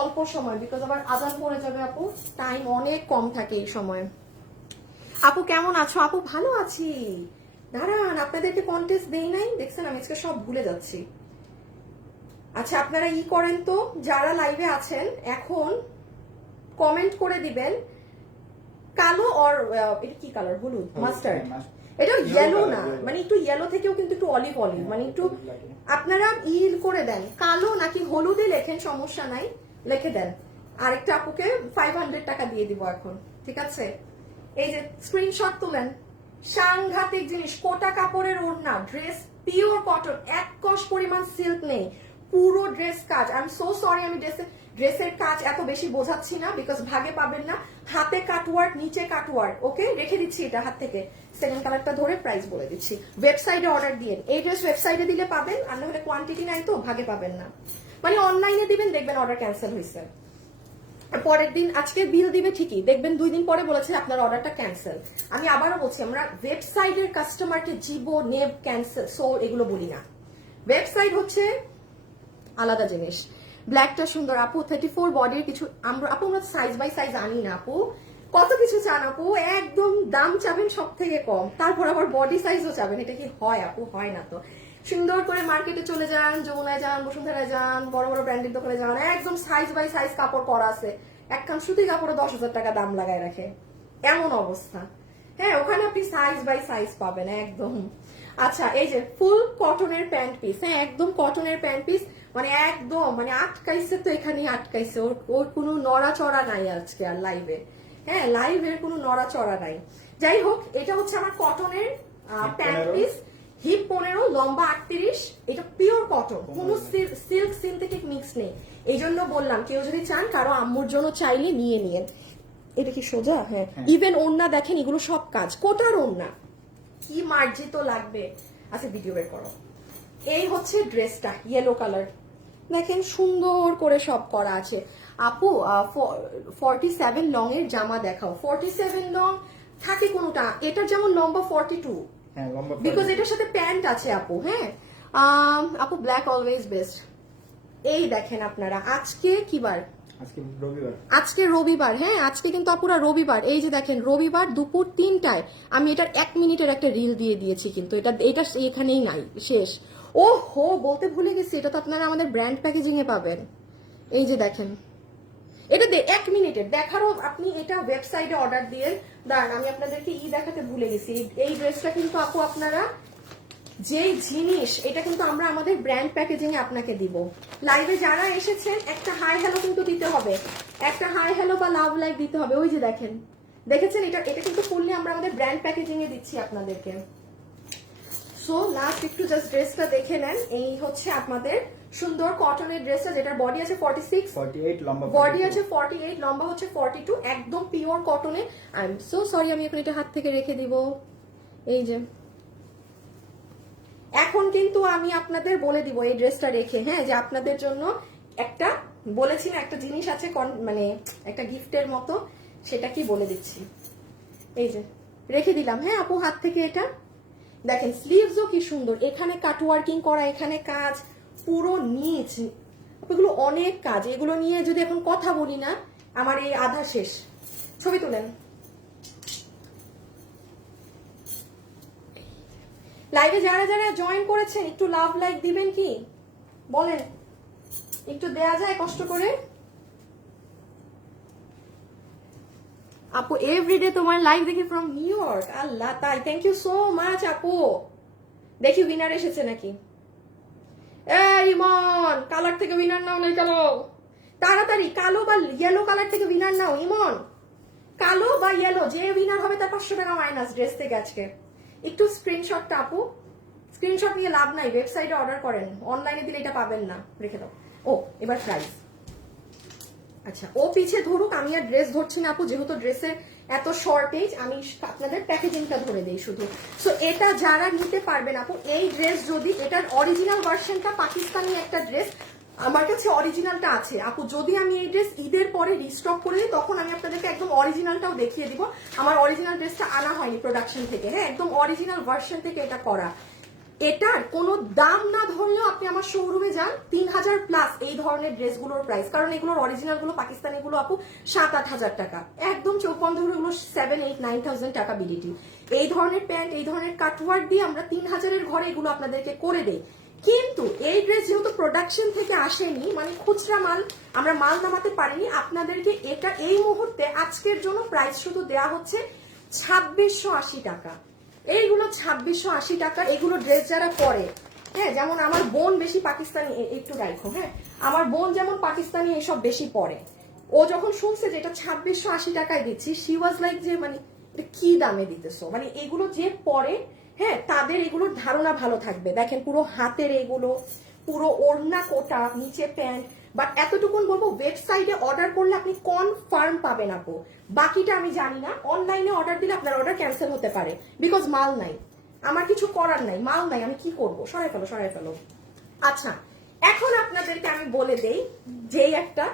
অল্প সময়, বিকজ আবার আজান পড়ে যাবে আপু, টাইম অনেক কম থাকে এই সময়। আপু কেমন আছো? আপু ভালো আছি। দাঁড়ান আপনাদেরকে কন্টেস্ট দেই নাই, দেখছেন আমি আজকে সব ভুলে যাচ্ছি। আচ্ছা আপনারা ই করেন তো, যারা লাইভে আছেন এখন কমেন্ট করে দিবেন কালো অর এটা কি কালার? হলুদ, মাস্টার্ড। এটা ইয়েলো না, মানে একটু ইয়েলো থেকেও কিন্তু একটু অলিভ অলিভ, মানে একটু আপনারা ইল করে দেন, কালো নাকি হলুদে লেখেন, সমস্যা নাই, লিখে দেন। আরেকটা আপুকে 500 টাকা দিয়ে দিব এখন, ঠিক আছে? এই যে স্ক্রিনশট তুলেন, সাংঘাতিক জিনিস, কোটা কাপড়ের ওড়না, ড্রেস পিওর কটন, এক কষ পরিমাণ সিল্ক নেই, পুরো ড্রেস কাজ। আই এম সো সরি আমি ড্রেসের কাজ এত বেশি বোঝাচ্ছি না, বিকজ ভাগে পাবেন না। হাতে কাটওয়ার্ক, নিচে কাটওয়ার্ক, ওকে রেখে দিচ্ছি এটা হাত থেকে। সেকেন্ড কালারটা ধরে প্রাইস বলে দিচ্ছি। ওয়েবসাইটে অর্ডার দিয়ে, এই ড্রেস ওয়েবসাইটে দিলে পাবেন, আর না হলে কোয়ান্টিটি নাই তো ভাগে পাবেন না। মানে অনলাইনে দিবেন, দেখবেন অর্ডার ক্যান্সেল হয়েছে, পরের দিন আজকে বিল দিবে ঠিকই, দেখবেন 2 দিন পরে বলেছে আপনার অর্ডারটা ক্যান্সেল। আমি আবারও বলছি, আমরা ওয়েবসাইটের কাস্টমারকে জিবো নেব ক্যান্সেল সো এগুলো বলি না। ওয়েবসাইট হচ্ছে আলাদা জিনিস। ব্ল্যাকটা সুন্দর আপু, 34 বডির কিছু, আমরা আপু আমরা সাইজ বাই সাইজ আনি না আপু, কত কিছু চান আপু, একদম দাম চাবেন সব থেকে কম, তারপর আবার বডি সাইজও চাবেন, এটা কি হয় আপু? হয় না তো। সুন্দর করে মার্কেটে চলে যান, যমুনায় যান, বসুন্ধরায় যান, বড় বড় ব্র্যান্ডের দোকানে যান, একদম সাইজ বাই সাইজ কাপড় করা আছে, একখান সুতি কাপড়ে 10,000 টাকা দাম লাগায় রাখে, এমন অবস্থা। হ্যাঁ ওখানে আপনি সাইজ বাই সাইজ পাবেন একদম। আচ্ছা এই যে ফুল কটনের প্যান্ট পিস, হ্যাঁ একদম কটনের প্যান্ট পিস, মানে একদম মানে আটকাইছে তো এখানেই আটকাইছে, ওর কোনো নড়াচড়া নাই আজকে আর লাইভে। হ্যাঁ লাইভের কোনো নড়াচড়া নাই। যাই হোক এটা হচ্ছে আমার কটনের প্যান্ট পিস, হিপ 15, লম্বা 38, এটা পিওর কটন, কোনো সিল্ক সিনথেটিক মিক্স নেই। এই জন্য বললাম কেউ যদি চান কারো আম্মুর জন্য চাইলে নিয়ে নিয়েন। এটা কি সোজা? হ্যাঁ ইভেন ওড়না দেখেন, এগুলো সব কাজ, কোটার ওড়না, কি মার্জিত লাগবে। আচ্ছা ভিডিও বের করো। এই হচ্ছে ড্রেসটা, ইয়েলো কালার, দেখেন সুন্দর করে সব করা আছে। আপু 47 লং এর জামা দেখাও। 47 লং থাকে কোনটা, এটার যেমন লম্বা 42, বিকজ এটার সাথে প্যান্ট আছে আপু। হ্যাঁ আপু ব্ল্যাক অলওয়েজ বেস্ট। এই দেখেন আপনারা, আজকে কি বার? আজকে রবিবার। হ্যাঁ আজকে কিন্তু আপুরা রবিবার। এই যে দেখেন রবিবার দুপুর 3টায় আমি এটার 1 মিনিটের একটা রিল দিয়ে দিয়েছি, কিন্তু এটা এখানেই নাই, শেষ। ও হো বলতে ভুলে গেছি, এটা তো আপনারা আমাদের ব্র্যান্ড প্যাকেজিং এ পাবেন। এই যে দেখেন, এটা 1 মিনিটের দেখারও আপনি এটা ওয়েবসাইটে অর্ডার দিয়ে দাঁড়ান, আমি আপনাদেরকে দেখাতে ভুলে গেছি। এই ড্রেসটা কিন্তু আপু আপনারা যেই জিনিস, এটা কিন্তু আমরা আমাদের ব্র্যান্ড প্যাকেজিং এ আপনাকে দিব। লাইভে যারা এসেছেন একটা হাই হ্যালো কিন্তু দিতে হবে, একটা হাই হ্যালো বা লাভ লাইক দিতে হবে। ওই যে দেখেন, দেখেছেন, এটা কিন্তু ফুললি আমরা আমাদের ব্র্যান্ড প্যাকেজিং এ দিচ্ছি আপনাদেরকে। সো লাস্ট একটু জাস্ট ড্রেসটা দেখে নেন। এই হচ্ছে আপনাদের সুন্দর কটনের ড্রেসটা, যেটার বডি আছে 46, 48 লম্বা, বডি আছে 48, লম্বা হচ্ছে 42, একদম পিওর কটনে। আই এম সো সরি, আমি এখন এটা হাত থেকে রেখে দিব। এই যে এখন কিন্তু আমি আপনাদের বলে দিব এই ড্রেসটা রেখে, হ্যাঁ, যে আপনাদের জন্য একটা বলেছি না একটা জিনিস আছে, মানে একটা গিফটের মতো, সেটা কি বলে দিচ্ছি। এই যে রেখে দিলাম, হ্যাঁ আপু হাত থেকে। এটা দেখেন স্লিভসও কি সুন্দর, এখানে কাট ওয়ার্কিং করা, এখানে কাজ পুরো নিচ, এগুলো অনেক কাজ। এগুলো নিয়ে যদি এখন কথা বলি না, আমার এই আধা শেষ। ছবি তুলেন। লাইভে যারা যারা জয়েন করেছেন একটু লাভ লাইক দিবেন কি বলেন, একটু দেয়া যায় কষ্ট করে। আপু এভরিডে তোমার লাইভ দেখি ফ্রম নিউ ইয়র্ক, আল্লাহ তাই, থ্যাংক ইউ সো মাচ আপু। দেখি উইনার এসেছে নাকি। ইমন কালার থেকে উইনার নাও নাই কালো, তাড়াতাড়ি কালো বা ইয়েলো কালার থেকে উইনার নাও। ইমন কালো বা ইয়েলো যে উইনার হবে তার 500 টাকা মাইনাস ড্রেস থেকে আজকে। একটু স্ক্রিনশটটা আপু, স্ক্রিনশট নিয়ে লাভ নাই, ওয়েবসাইটে অর্ডার করেন, অনলাইনে দিলে এটা পাবেন না, রেখে দাও। ও এবার প্রাইস, আচ্ছা ও পিছে ধরুক, আমি আর ড্রেস ধরছি না আপু, যেহেতু ড্রেসের এত শর্টেজ, আমি আপনাদের প্যাকেজিংটা ধরে দেই শুধু। সো এটা যারা নিতে পারবেন আপু, এই ড্রেস যদি এটার অরিজিনাল ভার্সনটা পাকিস্তানি একটা ড্রেস, আমার কাছে অরিজিনালটা আছে আপু, যদি আমি এই ড্রেস ঈদের পরে রিস্টক করে দিই তখন আমি আপনাদেরকে একদম অরিজিনালটাও দেখিয়ে দিব। আমার অরিজিনাল ড্রেসটা আনা হয়নি প্রোডাকশন থেকে, হ্যাঁ একদম অরিজিনাল ভার্সন থেকে এটা করা। এটার কোনো দাম না ধরলেও আপনি আমার শোরুমে যান, 3000 প্লাস এই ধরনের ড্রেসগুলোর প্রাইস, কারণ এগুলোর অরিজিনাল গুলো পাকিস্তানি গুলো আপু 7-8 হাজার টাকা, একদম চোখ বন্ধ করে এগুলো 7-8-9,000 টাকা বিডিটি। এই ধরনের প্যান্ট, এই ধরনের কাটওয়ার্ক দিয়ে আমরা 3000-এর ঘরে এগুলো আপনাদেরকে করে দেই। কিন্তু এই ড্রেস যেহেতু প্রোডাকশন থেকে আসেনি, মানে খুচরা মাল আমরা মাল নামাতে পারিনি, আপনাদেরকে এটা এই মুহূর্তে আজকের জন্য প্রাইস শুধু দেয়া হচ্ছে 2680 টাকা। এইগুলো 2680 টাকা। এগুলো ড্রেস যারা পরে, হ্যাঁ যেমন আমার বোন বেশি পাকিস্তানি, একটু রাখো, হ্যাঁ আমার বোন যেমন পাকিস্তানি এসব বেশি পরে, ও যখন শুনছে যে এটা 2680 টাকায় দিচ্ছি, শি ওয়াজ লাইক যে মানে এটা কি দামে দিতেছো, মানে এগুলো যে পরে, হ্যাঁ তাদের এগুলোর ধারণা ভালো থাকবে। দেখেন পুরো হাতের এগুলো, পুরো ওড়না কোটা, নিচে প্যান্ট। বাট এতটুকুন বলবো, ওয়েবসাইটে অর্ডার করলে আপনি কনফার্ম পাবেন আপু, বাকিটা আমি জানি না। অনলাইনে অর্ডার দিলে আপনার অর্ডার ক্যান্সেল হতে পারে, বিকজ মাল নাই, আমার কিছু করার নাই, মাল নাই, আমি কি করবো, সরাই ফেলো সরাই ফেলো। আচ্ছা এখন আপনাদেরকে আমি বলে দেই যেই একটা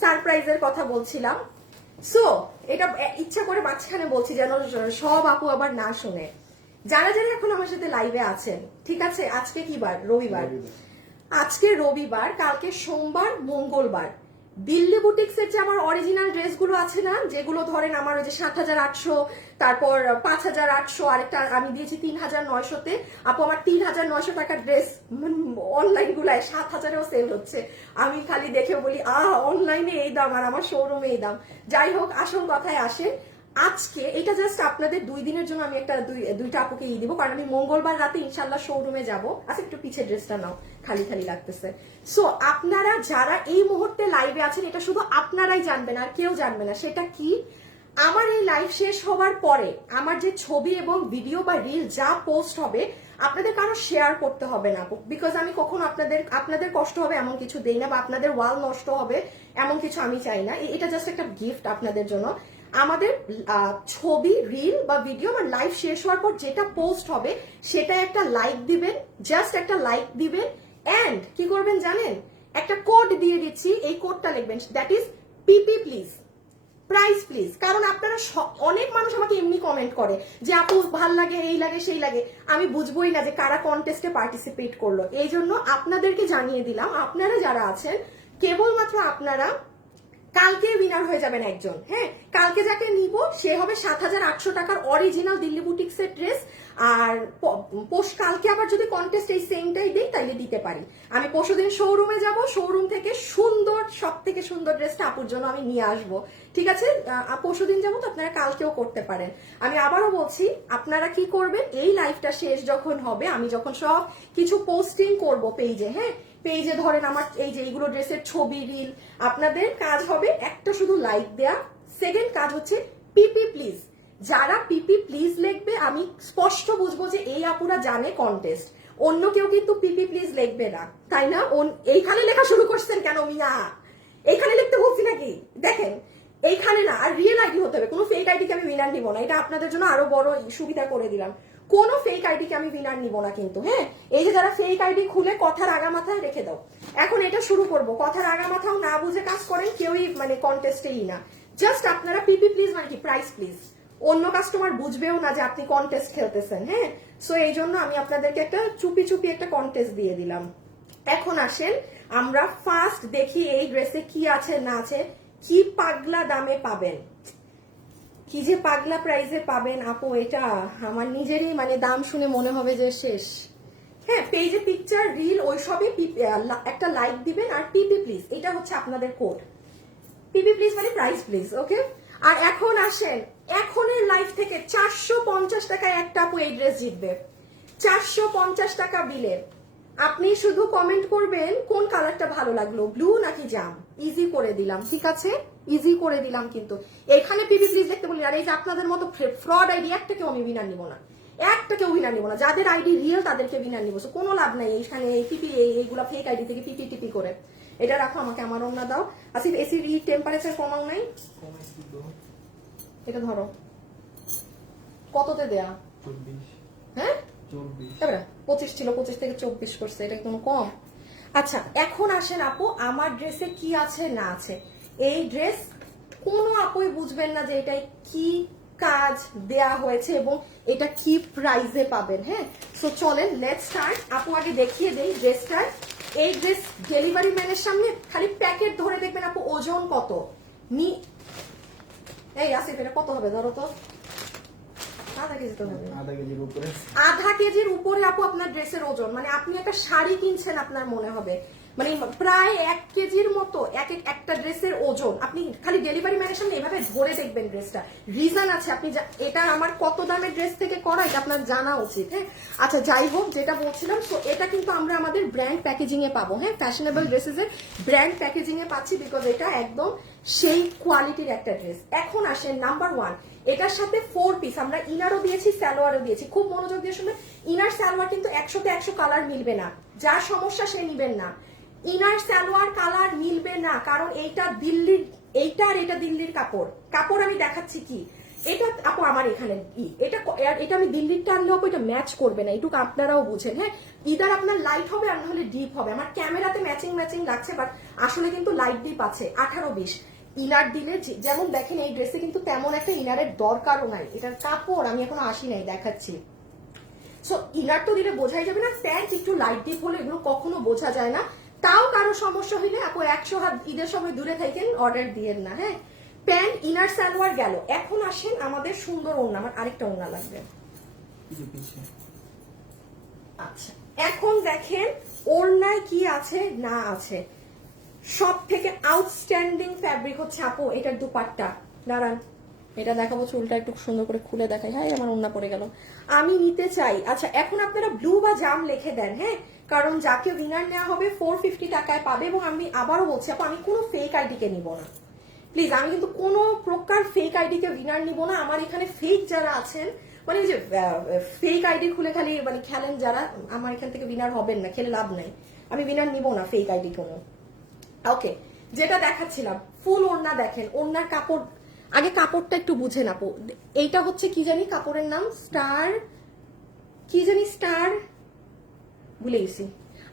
সারপ্রাইজের কথা বলছিলাম। সো এটা ইচ্ছা করে মাঝখানে বলছি যেন সব আপু আবার না শুনে। যারা যারা এখন আমার সাথে লাইভে আছেন, ঠিক আছে, আজকে কি বার? রবিবার। আজকে রবিবার, কালকে সোমবার, মঙ্গলবার দিল্লি বুটিক্সের যে আমার অরিজিনাল ড্রেসগুলো আছে না, যেগুলো ধরেন আমার ওই যে 7800, তারপর 5800, আরেকটা আমি দিয়েছি 3900-তে। আপু আমার 3900 টাকার ড্রেস অনলাইন গুলায় 7000-এও সেল হচ্ছে। আমি খালি দেখে বলি অনলাইনে এই দাম আর আমার শোরুমে এই দাম। যাই হোক, আসল কথায় আসে, আজকে এটা জাস্ট আপনাদের 2 দিনের জন্য আমি একটা দুইটা আপুকে দিব, কারণ আমি মঙ্গলবার রাতে ইনশাল্লাহ শোরুমে যাব। আচ্ছা একটু পিছে ড্রেসটা নাও, খালি খালি লাগতেছে। সো আপনারা যারা এই মুহূর্তে লাইভে আছেন, এটা শুধু আপনারাই জানবেন আর কেউ জানবে না। সেটা কি, আমার এই লাইভ শেষ হওয়ার পরে আমার যে ছবি এবং ভিডিও বা রিল যা পোস্ট হবে, আপনাদের কারো শেয়ার করতে হবে না, বিকজ আমি কখনো আপনাদের কষ্ট হবে এমন কিছু দেই না, বা আপনাদের ওয়াল নষ্ট হবে এমন কিছু আমি চাই না। এটা জাস্ট একটা গিফট আপনাদের জন্য। আমাদের ছবি, রিল বা ভিডিও বা লাইভ শেষ হওয়ার পর যেটা পোস্ট হবে সেটা একটা লাইক দিবেন, জাস্ট একটা লাইক দিবেন। এন্ড কি করবেন জানেন, একটা কোড দিয়ে দিচ্ছি, এই কোডটা লিখবেন, that is PP please, price please. কারণ আপনারা অনেক মানুষ আমাকে এমনি কমেন্ট করে যে আপু ভাল লাগে, এই লাগে, সেই লাগে, আমি বুঝবোই না যে কারা কন্টেস্টে পার্টিসিপেট করলো। এই জন্য আপনাদেরকে জানিয়ে দিলাম, আপনারা যারা আছেন কেবলমাত্র আপনারা কালকে উইনার হয়ে যাবেন একজন। হ্যাঁ, কালকে যাকে নিব সে হবে 7,800 টাকার অরিজিনাল দিল্লি বুটিক্সের ড্রেস। আর কালকে আবার যদি কন্টেস্ট এই সেমটাই দিই তাইলে দিতে পারি। আমি পরশুদিন শোরুমে যাব, শোরুম থেকে সুন্দর, সব থেকে সুন্দর ড্রেসটা আপুর জন্য আমি নিয়ে আসবো। ঠিক আছে, পরশুদিন যাবো, তো আপনারা কালকেও করতে পারেন। আমি আবারও বলছি, আপনারা কি করবেন, এই লাইভটা শেষ যখন হবে, আমি যখন সব কিছু পোস্টিং করব পেজে, হ্যাঁ পেজে ধরেন আমার এই যে এইগুলো ড্রেসের ছবি, রিল, আপনাদের কাজ হবে একটা শুধু লাইক দেয়া। সেকেন্ড কাজ হচ্ছে পিপি প্লিজ। যারা পিপি প্লিজ লিখবে আমি স্পষ্ট বুঝবো যে এই আপুরা জানে কন্টেস্ট। অন্য কেউ কিন্তু পিপি প্লিজ লিখবে না, তাই না? এইখানে লেখা শুরু করছেন কেন মিয়া? এইখানে লিখতে বলছি নাকি? দেখেন এইখানে না, আর রিয়েল আইডি হতে হবে, কোনো ফেক আইডিকে আমি উইনার নিব না। এটা আপনাদের জন্য আরো বড় সুবিধা করে দিলাম। কোনো ফেক আইডিকে আমি উইনার নিব না কিন্তু। হ্যাঁ, এই যে যারা ফেক আইডি খুলে কথার আগা মাথায় রেখে দাও। এখন এটা শুরু করব, কথার আগা মাথাও না বুঝে কাজ করেন কেউই, মানে কন্টেস্টেই না। জাস্ট আপনারা পিপি প্লিজ মানে কি প্রাইস প্লিজ। অন্য কাস্টমার বুঝবেও না যে আপনি কন্টেস্ট খেলতেছেন। হ্যাঁ, সো এই জন্য আমি আপনাদেরকে একটা চুপি চুপি একটা কন্টেস্ট দিয়ে দিলাম। এখন আসেন আমরা ফার্স্ট দেখি এই ড্রেসে কি আছে না আছে, কি পাগলা দামে পাবেন, কি যে পাগলা প্রাইসে পাবেন আপু। এটা আমার নিজেরই মানে দাম শুনে মনে হবে যে শেষ। হ্যাঁ, পেজে পিকচার, রিল ওইসবই একটা লাইক দিবেন, আর পিপি প্লিজ এটা হচ্ছে আপনাদের কোড। পিপি প্লিজ মানে প্রাইস প্লিজ, ওকে। আর এখন আসেন, এখনের লাইফ থেকে 450 টাকায় একটা আপু এই ড্রেস জিতবে। 450 টাকা বিলে আপনি শুধু কমেন্ট করবেন কোন কালারটা ভালো লাগলো, ব্লু নাকি জাম। ইজি করে দিলাম, ঠিক আছে, ইজি করে দিলাম। কিন্তু এখানে পিপি প্লিজ দেখতে বলি। আর এই যে আপনাদের মতো ফ্রড আইডি একটা কেউ আমি উইনার নিব না, একটা কেউ উইনার নিব না। যাদের আইডি রিয়েল তাদেরকে উইনার নিব। কোনো লাভ নাই এইখানে এই পিপি এইগুলা ফেক আইডি থেকে পিপি টিপি করে। এটা রাখো, আমাকে আমার ওন্না দাও। আসিফ এসির টেম্পারেচার কমাও নাই, এটা ধরো। কততে দেয়া? 24। হ্যাঁ 24। 25 ছিল, 25 থেকে 24 করছে, এটা কোনো কম? আচ্ছা এখন আসেন আপু, আমার ড্রেসে কি আছে না আছে। এই ড্রেস কোনো আপুই বুঝবেন না যে এটাই কি কাজ দেয়া হয়েছে এবং এটা কি প্রাইসে পাবেন। হ্যাঁ, সো চলেন লেটস স্টার্ট। আপু আগে দেখিয়ে দেই ড্রেসটা। এই ড্রেস ডেলিভারি ম্যানের সামনে খালি প্যাকেট ধরে দেখবেন আপু ওজন কত। এই আসিফ এটা কত হবে ধরো তো? আধা কেজি তো হবে। আধা কেজির উপরে। আধা কেজির উপরে আপু আপনার ড্রেসের ওজন। মানে আপনি একটা শাড়ি কিনছেন আপনার মনে হবে, মানে প্রায় 1 কেজির মতো একটা ড্রেসের ওজন। আপনি খালি ডেলিভারি ম্যানের সামনে এভাবে ধরে দেখবেন ড্রেসটা। রিজন আছে, আপনি এটা আমার কত দামের ড্রেস থেকে করা এটা আপনার জানা উচিত। হ্যাঁ, আচ্ছা যাই হোক, যেটা বলছিলাম, তো এটা কিন্তু আমরা আমাদের ব্র্যান্ড প্যাকেজিং এ পাবো। হ্যাঁ, ফ্যাশনেবল ড্রেসেস এর ব্র্যান্ড প্যাকেজিং এ পাচ্ছি, বিকজ এটা একদম সেই কোয়ালিটির একটা ড্রেস। এখন আসেন নাম্বার 1, এটার সাথে 4 পিস আমরা ইনারও দিয়েছি, সালোয়ারও দিয়েছি। খুব মনোযোগ দিয়ে শুনবেন, ইনার সালোয়ার কিন্তু 100তে 100 কালার মিলবে না। যার সমস্যা সে নিবেন না। ইনার সালোয়ার কালার মিলবে না, কারণ এইটা দিল্লির, এইটা আর এটা দিল্লির কাপড়। কাপড় আমি দেখাচ্ছি কি, এটা আপু আমার এখানে এটা আমি দিল্লিরটা আনলে আপু এটা ম্যাচ করবে না, এটুকু আপনারাও বুঝেন। হ্যাঁ, ইদার আপনার লাইট হবে আর নাহলে ডিপ হবে। আমার ক্যামেরাতে ম্যাচিং লাগছে, বাট আসলে কিন্তু লাইট ডিপ আছে। 18-20 ইনার দিলে যেমন দেখেন, এই ড্রেসে কিন্তু তেমন একটা ইনারের দরকারও নাই। এটার কাপড় আমি এখনো আসি নাই, দেখাচ্ছি। সো ইনার তো দিলে বোঝাই যাবে না। প্যান্ট একটু লাইট ডিপ হলে এগুলো কখনো বোঝা যায় না। তাও কারো সমস্যা হইলে আপু 100 হাত ঈদের সময় দূরে থাকেন, অর্ডার দিয়েন না। হ্যাঁ, প্যান্ট ইনার সালোয়ার গেল। এখন আসেন আমাদের সুন্দর ওড়না। আমার আরেকটা ওড়না লাগবে। আচ্ছা এখন দেখেন ওড়নায় কি আছে না আছে। সব থেকে আউটস্ট্যান্ডিং ফ্যাব্রিক হচ্ছে আপু এটার দুপাট্টা। দাঁড়ান এটা দেখাবো, চুলটা একটু সুন্দর করে খুলে দেখাই। হ্যাঁ, আমার ওড়না পড়ে গেল, আমি নিতে চাই। আচ্ছা এখন আপনারা ব্লু বা জাম লিখে দেন। হ্যাঁ, কারণ যাকে উইনার নেওয়া হবে 450 টাকায় পাবে। এবং আমি আবারও বলছি আপু, আমি কোনো ফেক আইডিকে নিব না, প্লিজ। আমি কিন্তু কোনো প্রকার ফেক আইডিকে উইনার নিব না। আমার এখানে ফেক যারা আছেন, মানে যে ফেক আইডি খুলে খালি মানে খেলেন যারা, আমার এখান থেকে উইনার হবেন না, খেলে লাভ নাই। আমি উইনার নিব না ফেক আইডি কোনো। ওকে, যেটা দেখাচ্ছিলাম ফুল ওড়না দেখেন। ওড়নার কাপড় আগে, কাপড়টা একটু বুঝেন আপু। এইটা হচ্ছে কি জানি কাপড়ের নাম, স্টার কি জানি, স্টার ভুলে গেছি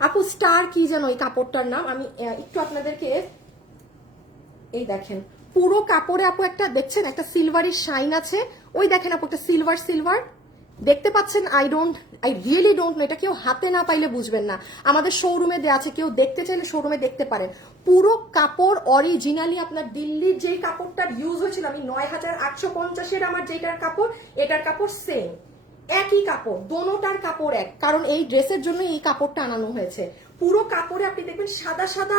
আপু, স্টার কি জানো এই কাপড়টার নাম। আমি একটু আপনাদেরকে, এই দেখেন পুরো কাপড়ে আপু একটা দেখছেন একটা সিলভারি শাইন আছে। ওই দেখেন আপু একটা সিলভার দেখতে পাচ্ছেন, আই রিয়েলি ডোন্ট নো, এটা কেউ হাতে না পাইলে বুঝবেন না। আমাদের শোরুমে দেওয়া আছে, কেউ দেখতে চাইলে শোরুমে দেখতে পারেন। পুরো কাপড় অরিজিনালি আপনার দিল্লির যেই কাপড়টার ইউজ হয়েছিল, আমি 9850 আমার যেটার কাপড়, এটার কাপড় সেম, একই কাপড়, দোনোটার কাপড় এক, কারণ এই ড্রেসের জন্য এই কাপড়টা আনানো হয়েছে। পুরো কাপড়ে আপনি দেখবেন সাদা সাদা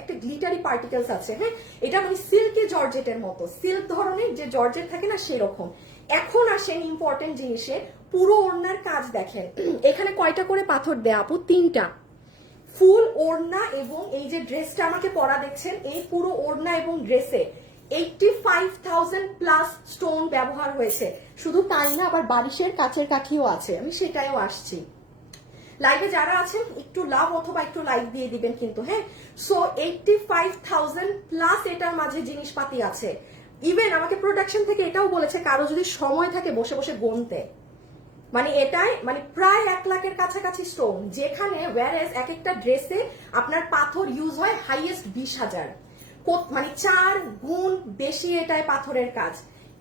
একটা গ্লিটারি পার্টিকেলস আছে। হ্যাঁ, এটা মানে সিল্কি জর্জেটের মতো, সিল্ক ধরনের যে জর্জেট থাকে না সেরকম। এখন আসেন ইম্পর্টেন্ট জিনিসে, পুরো ওড়নার কাজ দেখেন। এখানে কয়টা করে পাথর দেয়া আপু? 3টা। ফুল ওড়না এবং এই যে ড্রেসটা আমাকে পরা দেখছেন, এই পুরো ওড়না এবং ড্রেসে 85,000 প্লাস স্টোন ব্যবহার হয়েছে। শুধু তাই না, আবার বারিশের কাচের কাঠিও আছে, আমি সেটাইও আসছি। লাইভে যারা আছেন একটু লাভ অথবা একটু লাইক দিয়ে দিবেন কিন্তু। হ্যাঁ, সো 85,000 প্লাস এটার মাঝে জিনিসপাতি আছে। ইভেন আমাকে প্রোডাকশন থেকে এটাও বলেছে কারো যদি সময় থাকে বসে বসে গুনতে, মানে এটাই মানে প্রায় 1 লাখের কাছাকাছি স্টোন, যেখানে ওয়্যারেজ এক একটা ড্রেসে আপনার পাথর ইউজ হয় হাইয়েস্ট 20,000, মানে 4 গুণ বেশি এটাই পাথরের কাজ।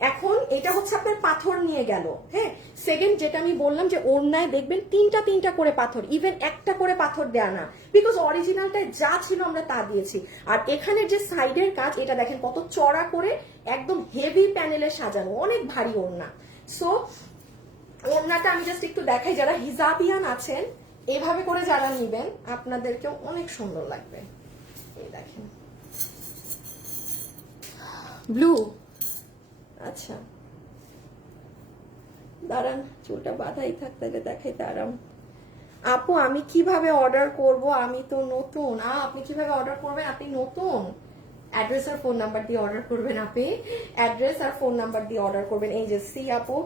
এখন এটা হচ্ছে আপনার পাথর নিয়ে গেল। হ্যাঁ, সেকেন্ড যেটা আমি বললাম যে ওড়নায় দেখবেন 3টা করে পাথর, ইভেন একটা করে পাথর দেয়া না, বিকজ অরিজিনালটায় যা ছিল আমরা তা দিয়েছি। আর এখানের যে সাইডের কাজ, এটা দেখেন কত চড়া করে একদম হেভি প্যানেলে সাজানো, অনেক ভারী ওড়না। সো ওড়নাটা আমি জাস্ট একটু দেখাই, যারা হিজাবিয়ান আছেন এভাবে করে যারা নিবেন আপনাদেরকেও অনেক সুন্দর লাগবে। এই দেখেন ব্লু। আচ্ছা দাঁড়ান, চুলটা বাঁধাই থাকতে দেখাইতে আরাম। আপু আমি কিভাবে অর্ডার করব? আমি তো নতুন। আপনি কিভাবে অর্ডার করবেন? আপনি নতুন, অ্যাড্রেস আর ফোন নাম্বার দিয়ে অর্ডার করবেন। আপনি অ্যাড্রেস আর ফোন নাম্বার দিয়ে অর্ডার করবেন। এই যে সি আপু,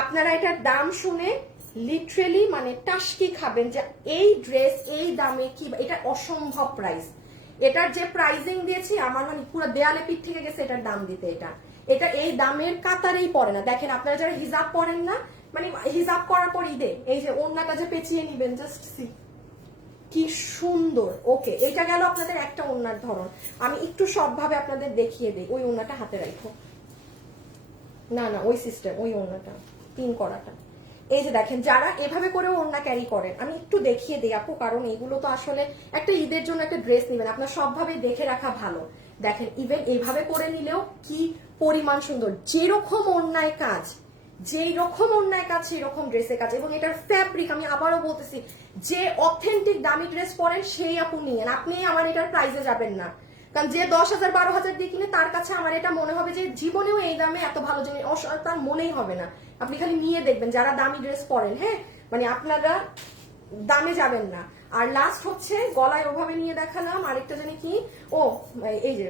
আপনারা এটার দাম শুনে লিটারেলি মানে টাসকি খাবেন যে এই ড্রেস এই দামে কি, এটা অসম্ভব প্রাইস। এটার যে প্রাইজিং দিয়েছি আমার মানে পুরো দেয়ালে পিঠ থেকে গেছে এটার দাম দিতে। এটা এই দামের কাতারেই পড়ে না। দেখেন আপনারা যারা হিজাব পরেন না, মানে হিজাব করার পর ঈদে এই যে ওড়নাটা যে পেঁচিয়ে নিবেন, জাস্ট সি কি সুন্দর। ওকে, এটা গেল আপনাদের একটা ওড়নার ধরন। আমি একটু সবভাবে আপনাদের দেখিয়ে দিই। ওই ওড়নাটা হাতে রাখো, না ওই সিস্টেম, ওই ওড়নাটা পিন করাটা। এই যে দেখেন, যারা এভাবে করে ওড়না ক্যারি করেন, আমি একটু দেখিয়ে দিই আপু, কারণ এগুলো তো আসলে একটা ঈদের জন্য একটা ড্রেস নেবেন, আপনার সবভাবে দেখে রাখা ভালো। দেখেন ইভেন এইভাবে করে নিলেও কি পরিমাণ সুন্দর, যেরকম ওড়নায় কাজ, যেই রকম অন্যায় কাজ সেই রকম ড্রেসের কাজ। এবং এটার ফ্যাব্রিক, আমি আবারও বলতেছি, যে অথেন্টিক দামি ড্রেস পরেন সেই আপু নিয়েন, আপনি আমার এটার প্রাইসে যাবেন না। কারণ যে 10,000 12,000 দিয়ে কিনে তার কাছে আমার এটা মনে হবে যে জীবনেও এই দামে এত ভালো জিনিস তার মনেই হবে না। আপনি খালি নিয়ে দেখবেন যারা দামি ড্রেস পরেন। হ্যাঁ, মানে আপনারা দামে যাবেন না। আর লাস্ট হচ্ছে গলায় ওভাবে নিয়ে দেখালাম, আরেকটা জানি কি, ও এই যে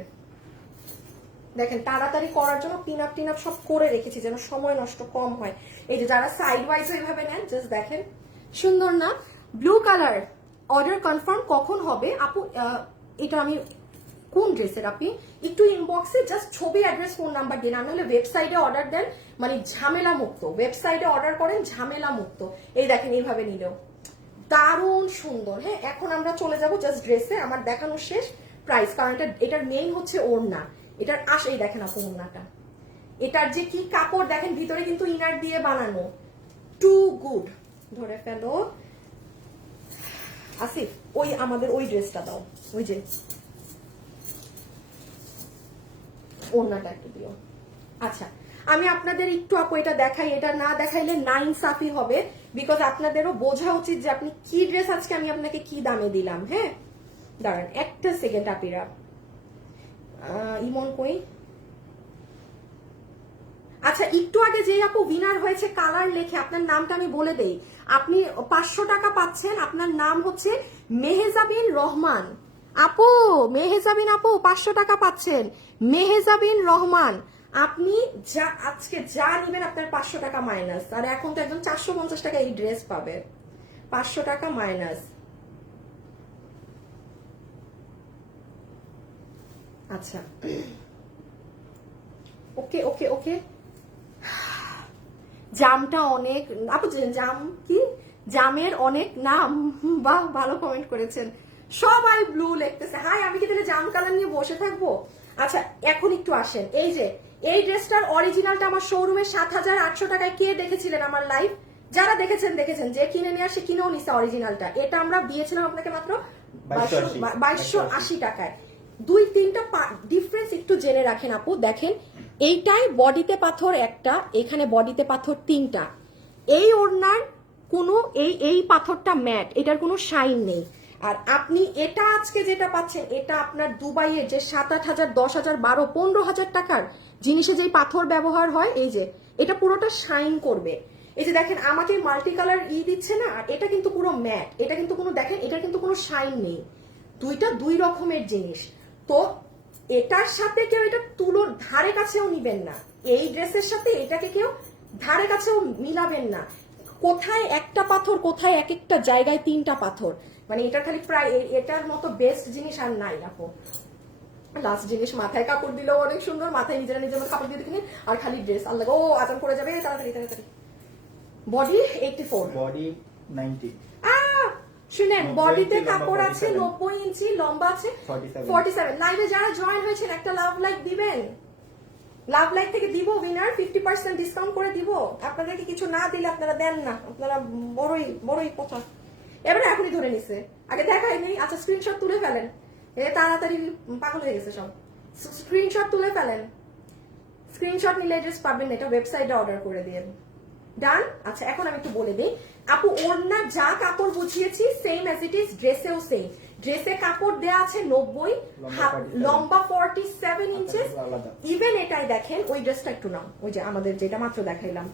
দেখেন তাড়াতাড়ি করার জন্য পিন আপ সব করে রেখেছি যেন সময় নষ্ট কম হয়। এই যে যারা সাইড ওয়াইজ এইভাবে নেন, জাস্ট দেখেন সুন্দর না? ব্লু কালার অর্ডার কনফার্ম কখন হবে আপু? এটা আমি কোন ড্রেসের, আপনি একটু ইনবক্সে জাস্ট ছবি, অ্যাড্রেস, ফোন নাম্বার দিন। আমি হলে ওয়েবসাইটে অর্ডার দেন, মানে ঝামেলা মুক্ত, ওয়েবসাইটে অর্ডার করেন ঝামেলা মুক্ত। এই দেখেন এইভাবে নিলেও দারুণ সুন্দর। হ্যাঁ, এখন আমরা চলে যাব জাস্ট ড্রেসে, আমার দেখানো শেষ। প্রাইস, কারণ এটার মেইন হচ্ছে ওড়না, এটার এই দেখেন আপু ওড়নাটা, এটার যে কি কাপড় দেখেন, ভিতরে কিন্তু ইনার দিয়ে বানানো, টু গুড। ধরে ফেলো আসিফ, ওই আমাদের ওই ড্রেসটা দাও, ওই যে ওড়নাটা একটু দিও। আচ্ছা আমি আপনাদের একটু আপু এটা দেখাই, এটা না দেখাইলে নাইনসাফি হবে, বিকজ আপনাদেরও বোঝা উচিত যে আপনি কি ড্রেস আজকে আমি আপনাকে কি দামে দিলাম। হ্যাঁ দাঁড়ান একটা সেকেন্ড আপিরা, ইমন কই? আচ্ছা একটু আগে যে আপু উইনার হয়েছে কালার লেখে আপনার নামটা আমি বলে দেই, আপনি 500 টাকা পাচ্ছেন। আপনার নাম হচ্ছে মেহেজাবিন রহমান আপু, মেহেজাবিন আপু 500 টাকা পাচ্ছেন, মেহেজাবিন রহমান। আপনি যা আজকে যা নিবেন আপনার 500 টাকা মাইনাস, আর এখন তো একদম 450 টাকা এই ড্রেস পাবে, 500 টাকা মাইনাস। আচ্ছা ওকে ওকে ওকে, জামটা অনেক আপু, জাম কি, জামের অনেক নাম, বাহ ভালো কমেন্ট করেছেন, সবাই ব্লু লিখতেছে। হাই, আমি কি তাহলে জাম কালার নিয়ে বসে থাকবো? আচ্ছা এখন একটু আসেন, এই যে এই ড্রেসটার অরিজিনালটা আমার শোরুমে 7,800 টাকায় কে দেখেছিলেন আমার লাইভ? যারা দেখেছেন দেখেছেন, যে কিনে নিয়ে আসে কিনেও নিছে অরিজিনালটা। এটা আমরা দিয়েছিলাম আপনাকে মাত্র 2280 টাকায়। 2-3টা ডিফারেন্স একটু জেনে রাখেন আপু। দেখেন এইটাই বডিতে পাথর একটা, এখানে বডিতে পাথর 3টা। এই ওড়নার কোনো এই পাথরটা ম্যাট, এটার কোনো শাইন নেই। আর আপনি এটা আজকে যেটা পাচ্ছেন, এটা আপনার দুবাইয়ের যে 7-8 হাজার, 10 হাজার, 12-15 হাজার টাকার জিনিসে যেই পাথর ব্যবহার হয়, এই যে এটা পুরোটা শাইন করবে। এই যে দেখেন আমাকে মাল্টি কালার দিচ্ছে না, আর এটা কিন্তু পুরো ম্যাট, এটা কিন্তু কোনো, দেখেন এটা কিন্তু কোনো শাইন নেই। দুইটা দুই রকমের জিনিস। তো এটার সাথে কেউ এটা তুলোর ধারে কাছেও নিবেন না, এই ড্রেসের সাথে এটাকে কেউ ধারে কাছেও মিলাবেন না। কোথায় একটা পাথর, কোথায় এক একটা জায়গায় 3টা পাথর, মানে এটার খালি প্রায় এটার মতো বেস্ট জিনিস আর নাই আপু। লাস্ট জিনিস, মাথায় কাপড় দিলেও অনেক সুন্দর, মাথায় নিজেরা নিজের কাপড় দিয়ে দেখেন, আর খালি ড্রেস আল্লাহ ও আজান করে যাবে, তাড়াতাড়ি তাড়াতাড়ি। বডি 84, বডি 90, শুনেন 90 বডিতে ইঞ্চি, কাপড় লম্বা আছে 47, 90 ইঞ্চি, লম্বা আছে 47। 47। লাইভে যারা জয়েন হয়েছেন একটা লাভ লাইক দিবেন। লাভ লাইক থেকে দিব উইনার 50% ডিসকাউন্ট করে দিব। আপনাদেরকে কিছু না দিলে আপনারা দেন না, আপনারা বড়ই বড়ই কথা। এবারে এখনই ধরে নিছে, আগে দেখাই নেই। আচ্ছা স্ক্রিনশট তুলে ফেলেন, এ তাড়াতাড়ি পাগল হয়ে গেছে সব। স্ক্রিনশট তুলে ফেলেন, স্ক্রিনশট নিলে অ্যাড্রেস পাবেন না, এটা ওয়েবসাইটে অর্ডার করে দিন। ডান। আচ্ছা এখন আমি একটু বলে দিই আপু, ওড়না যা কাপড় বুঝিয়েছি সেম অ্যাজ ইট ইজ ড্রেসেও সেম। ড্রেসে কাপড় দেয়া আছে 90, লম্বা 47 ইঞ্চেস। ইভেন এটাই দেখেন, ওই ড্রেসটা একটু নাও, ওই যে আমাদের যেটা মাত্র দেখাইলাম।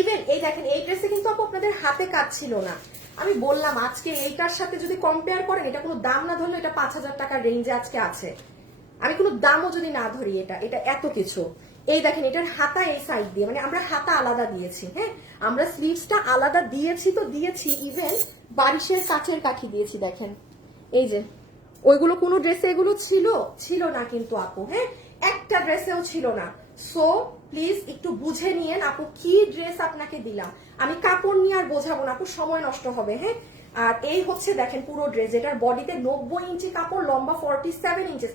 ইভেন এই দেখেন এই ড্রেসে কিন্তু আপু আপনাদের হাতে কাজ ছিল না। আমি বললাম আজকে এইটার সাথে যদি কম্পেয়ার করেন, এটা কোনো দাম না ধরলে এটা 5000 টাকার রেঞ্জে আজকে আছে। আমি কোনো দামও যদি না ধরি, এটা এটা এত কিছু। এই দেখেন এটার হাতা এই সাইড দিয়ে, মানে আমরা হাতা আলাদা দিয়েছি, হ্যাঁ আমরা স্লিভসটা আলাদা দিয়েছি, তো দিয়েছি ইভেন বারিশের কাচের কাঠি দিয়েছি। দেখেন এই যে, ওইগুলো কোনো ড্রেসে এগুলো ছিল না কিন্তু আপু, হ্যাঁ একটা ড্রেসেও ছিল না। সো প্লিজ একটু বুঝে নিয়েন আপু, কি ড্রেস আপনাকে দিলাম। আমি কাপড় নিয়ে আর বোঝাবো না আপু, সময় নষ্ট হবে। হ্যাঁ আর এই হচ্ছে দেখেন পুরো ড্রেস, যেটার বডিতে 90 ইঞ্চি কাপড়, লম্বা 47 ইঞ্চেস,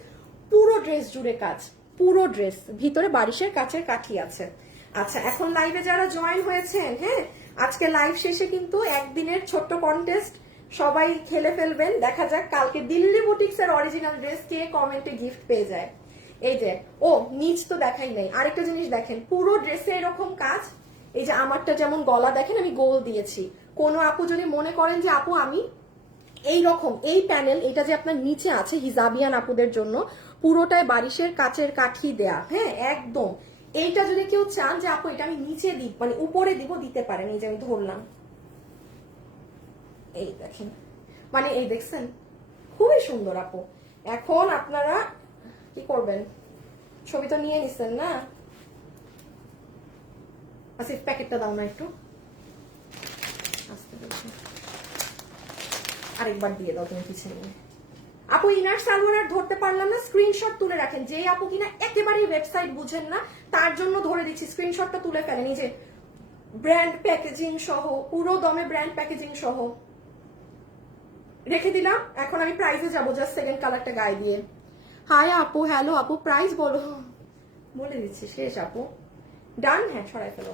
পুরো ড্রেস জুড়ে কাজ, পুরো ড্রেস ভিতরে বারিশের কাচের কাঠি আছে। আচ্ছা এখন লাইভে যারা জয়েন হয়েছেন, হ্যাঁ আজকে লাইভ শেষে কিন্তু একদিনের ছোট্ট কন্টেস্ট, সবাই খেলে ফেলবেন। দেখা যাক কালকে দিল্লি বুটিক্স এর অরিজিনাল ড্রেস কে কমেন্টে গিফট পেয়ে যায়। এই যে ও নিচ তো দেখাই নাই, আরেকটা জিনিস দেখেন পুরো ড্রেসে এরকম কাজ। এই যে আমারটা যেমন গলা দেখেন আমি গোল দিয়েছি। কোনো আপু যদি মনে করেন যে আপু আমি এই রকম এই প্যানেল, এটা যে আপনার নিচে আছে হিজাবিয়ান আপুদের জন্য, পুরোটাই বারিশের কাচের কাঠি দেয়া, হ্যাঁ একদম। এইটা যদি কেউ চান যে আপু এটা আমি নিচে দিব, মানে উপরে দিব, দিতে পারেন। এই যে আমি ধরলাম, এই দেখেন, মানে এই দেখছেন খুবই সুন্দর আপু। এখন আপনারা কি করবেন, ছবি তো নিয়ে নিছেন না? আচ্ছা প্যাকেটটা দাও না একটু, আস্তে বলছি, আরেকবার দিয়ে দাও তুমি পিছনে নিয়ে। আপু ইনার সালোয়ার আর ধরতে পারলাম না, স্ক্রিনশট তুলে রাখেন। যে আপু কিনা একেবারেই ওয়েবসাইট বুঝেন না তার জন্য ধরে দিচ্ছি, স্ক্রিনশটটা তুলে ফেলেন। এই যে ব্র্যান্ড প্যাকেজিং সহ, পুরো দমে ব্র্যান্ড প্যাকেজিং সহ রেখে দিলাম। এখন আমি প্রাইসে যাবো, জাস্ট সেকেন্ড কালারটা গায়ে দিয়ে। হাই আপু, হ্যালো আপু, প্রাইস বলো, বলে দিচ্ছি শেষ আপু। ডান, হ্যাঁ সরাই ফেলো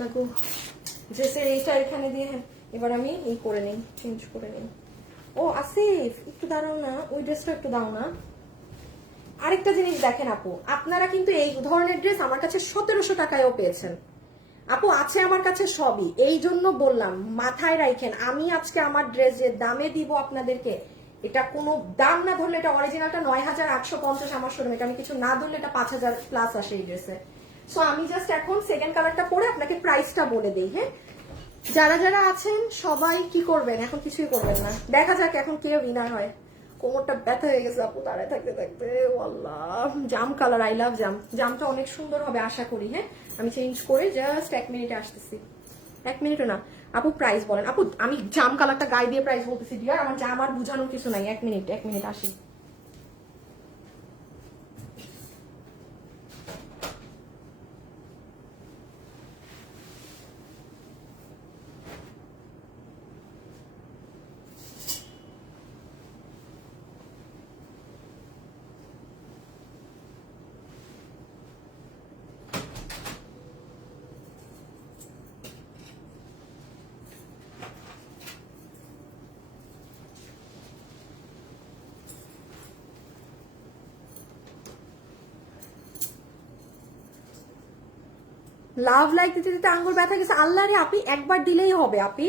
লাগো, যে এইটা এখানে দিয়ে। হ্যাঁ এবার আমি এই করে নিই, চেঞ্জ করে নিই। ও আসিফ একটু দাঁড়াও না, ওই ড্রেসটা একটু দাও না। আরেকটা জিনিস দেখেন আপু, আপনারা কিন্তু এই ধরনের ড্রেস আমার কাছে 1700 টাকায়ও পেয়েছেন আপু, আছে আমার কাছে সবই। এই জন্য বললাম মাথায় রাখেন, আমি আজকে আমার ড্রেস যে দামে দিব আপনাদেরকে, এটা কোনো দাম না ধরলে, এটা অরিজিনালটা 9850 আমার শোরুম, এটা আমি কিছু না ধরলে এটা 5000 প্লাস আসে এই ড্রেসে। সো আমি জাস্ট এখন সেকেন্ড কালারটা পরে আপনাকে প্রাইসটা বলে দিই। হ্যাঁ যারা যারা আছেন সবাই কি করবেন, এখন কিছুই করবেন না, দেখা যাক এখন কে উইনার হয়। কোমরটা ব্যথা হয়ে গেছে আপু দাঁড়ায় থাকতে থাকতে, আল্লাহ। জাম কালার, আই লাভ জাম, জামটা অনেক সুন্দর হবে আশা করি। হ্যাঁ আমি চেঞ্জ করে জাস্ট 1 মিনিটে আসতেছি, 1 মিনিটও না আপু। প্রাইস বলেন আপু, আমি জাম কালারটা গায়ে দিয়ে প্রাইস বলতেছি ডিয়ার, আমার জাম আর বুঝানোর কিছু নাই। 1 মিনিট, 1 মিনিট আসি। লাভ লাইক দিতে দিতে আঙ্গুল ব্যথা গেছে। আল্লাহ রে, আপনি একবার দিলেই হবে। আপনি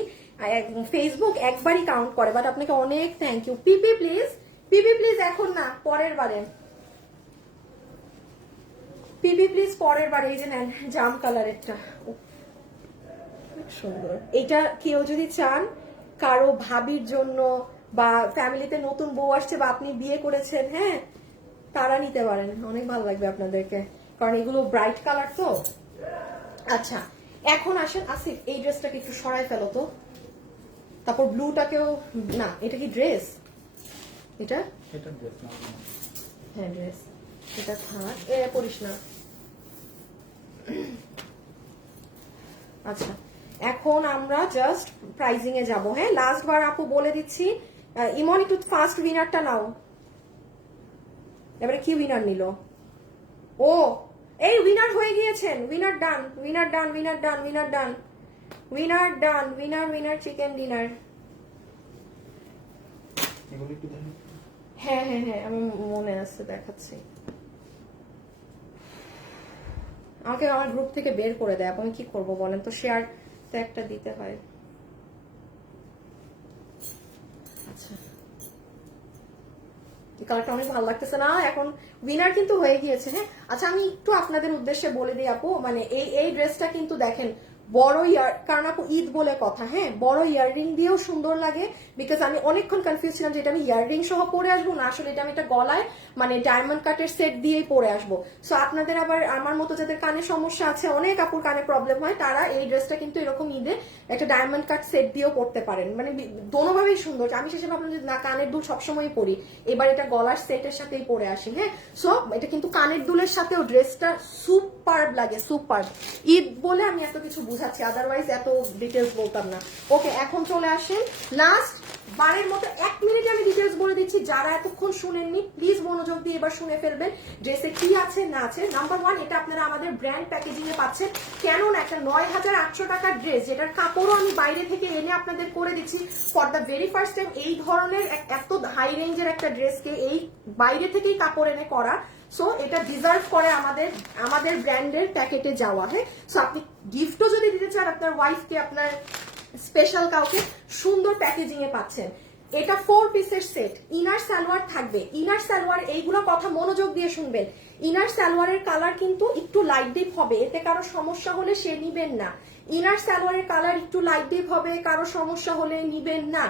ফেসবুক একবারই কাউন্ট করে, বাট আপনাকে অনেক thank you. PP please, PP please, এখন না, পরের বারে। পিপি প্লিজ পরের বারে। এই যে নেন জাম কালারেরটা, সুন্দর। এটা কেউ যদি চান কারো ভাবির জন্য বা ফ্যামিলিতে নতুন বউ আসছে বা আপনি বিয়ে করেছেন, হ্যাঁ, তারা নিতে পারেন, অনেক ভালো লাগবে আপনাদেরকে, কারণ এগুলো ব্রাইট কালার তো। আচ্ছা, এখন আসেন আসিফ, এই ড্রেসটাকে একটু সরাই ফেলো তো। তারপর ব্লুটাকেও না, এটা কি ড্রেস? এটা এটা ড্রেস না। হ্যাঁ ড্রেস। এটা থাক, এ পড়িস না। আচ্ছা, এখন আমরা জাস্ট প্রাইজিং এ যাব। হ্যাঁ, লাস্ট বার আপু বলে দিচ্ছি, ইমন একটু ফার্স্ট উইনারটা নাও। এবারে কি উইনার নিল? ও, এই উইনার হয়ে গিয়েছেন। উইনার ডান, উইনার ডান, উইনার ডান, উইনার ডান, উইনার ডান, উইনার উইনার চিকেন ডিনার। এগুলো একটু দেখেন। হ্যাঁ হ্যাঁ হ্যাঁ, আমি মনে আছে, দেখাচ্ছি। আমাকে আমার গ্রুপ থেকে বের করে দেয়, আমি কি করব বলেন তো, শেয়ার তো একটা দিতে হয়। আচ্ছা, এই কালারটা অনেক ভালো লাগতেছে না এখন। উইনার কিন্তু হয়ে গিয়েছে। হ্যাঁ, আচ্ছা আমি একটু আপনাদের উদ্দেশ্যে বলে দিই আপু, মানে এই ড্রেসটা কিন্তু দেখেন বড় ইয়ার, কারণ আপু ঈদ বলে কথা, হ্যাঁ, বড় ইয়াররিং দিয়েও সুন্দর লাগে। বিকজ আমি অনেকক্ষণ কনফিউজ ছিলাম যে এটা আমি ইয়াররিং সহ পরে আসবো না, আসলে এটা আমি একটা গলায় মানে ডায়মন্ড কাটের সেট দিয়েই পরে আসবো। সো আপনাদের আবার আমার মতো যাদের কানে সমস্যা আছে, অনেক আপুর কানে প্রবলেম হয়, তারা এই ড্রেসটা কিন্তু এরকম ঈদে একটা ডায়মন্ড কাট সেট দিয়েও পরতে পারেন, মানে দোনোভাবেই সুন্দর। আমি শেষে ভাবলাম যে না, কানের দুল সবসময় পরি, এবার এটা গলার সেটের সাথেই পরে আসি। হ্যাঁ, সো এটা কিন্তু কানের দুলের সাথেও ড্রেসটা সুপারব লাগে, সুপারব। ঈদ বলে আমি এত কিছু বুঝাচ্ছি, আদারওয়াইজ এত ডিটেলস বলতাম না। ওকে, এখন চলে আসেন লাস্ট বারের মতো 1 মিনিটে আমি ডিটেলস বলে দিচ্ছি। যারা এতক্ষণ শুনেননি প্লিজ মনোযোগ দিয়ে এবার শুনে ফেলবেন ড্রেসে কি আছে না আছে। নাম্বার 1, এটা আপনারা আমাদের ব্র্যান্ড প্যাকেজিং এ পাচ্ছেন। কেন না, একটা 9800 টাকার ড্রেস যেটার কাপড়ও আমি বাইরে থেকে এনে আপনাদের করে দিচ্ছি for the very first time. এই ধরনের এত হাই রেঞ্জের একটা ড্রেসকে এই বাইরে থেকেই কাপড় এনে করা, সো এটা ডিজার্ভ করে আমাদের ব্র্যান্ডের প্যাকেটে যাওয়া। হ্যাঁ, সো আপনি গিফটও যদি দিতে চান আপনার ওয়াইফকে, আপনার স্পেশাল কাউকে, সুন্দর প্যাকেজিং এ পাচ্ছেন। এটা 4 পিসের সেট, ইনার সালোয়ার থাকবে। ইনার সালোয়ার, এইগুলো কথা মনোযোগ দিয়ে শুনবেন। ইনার সালোয়ারের কালার কিন্তু একটু লাইট ডিপ হবে, এতে কারো সমস্যা হলে সে নিবেন না। ইনার সালোয়ারের কালার একটু লাইট ডিপ হবে, কারো সমস্যা হলে নিবেন না।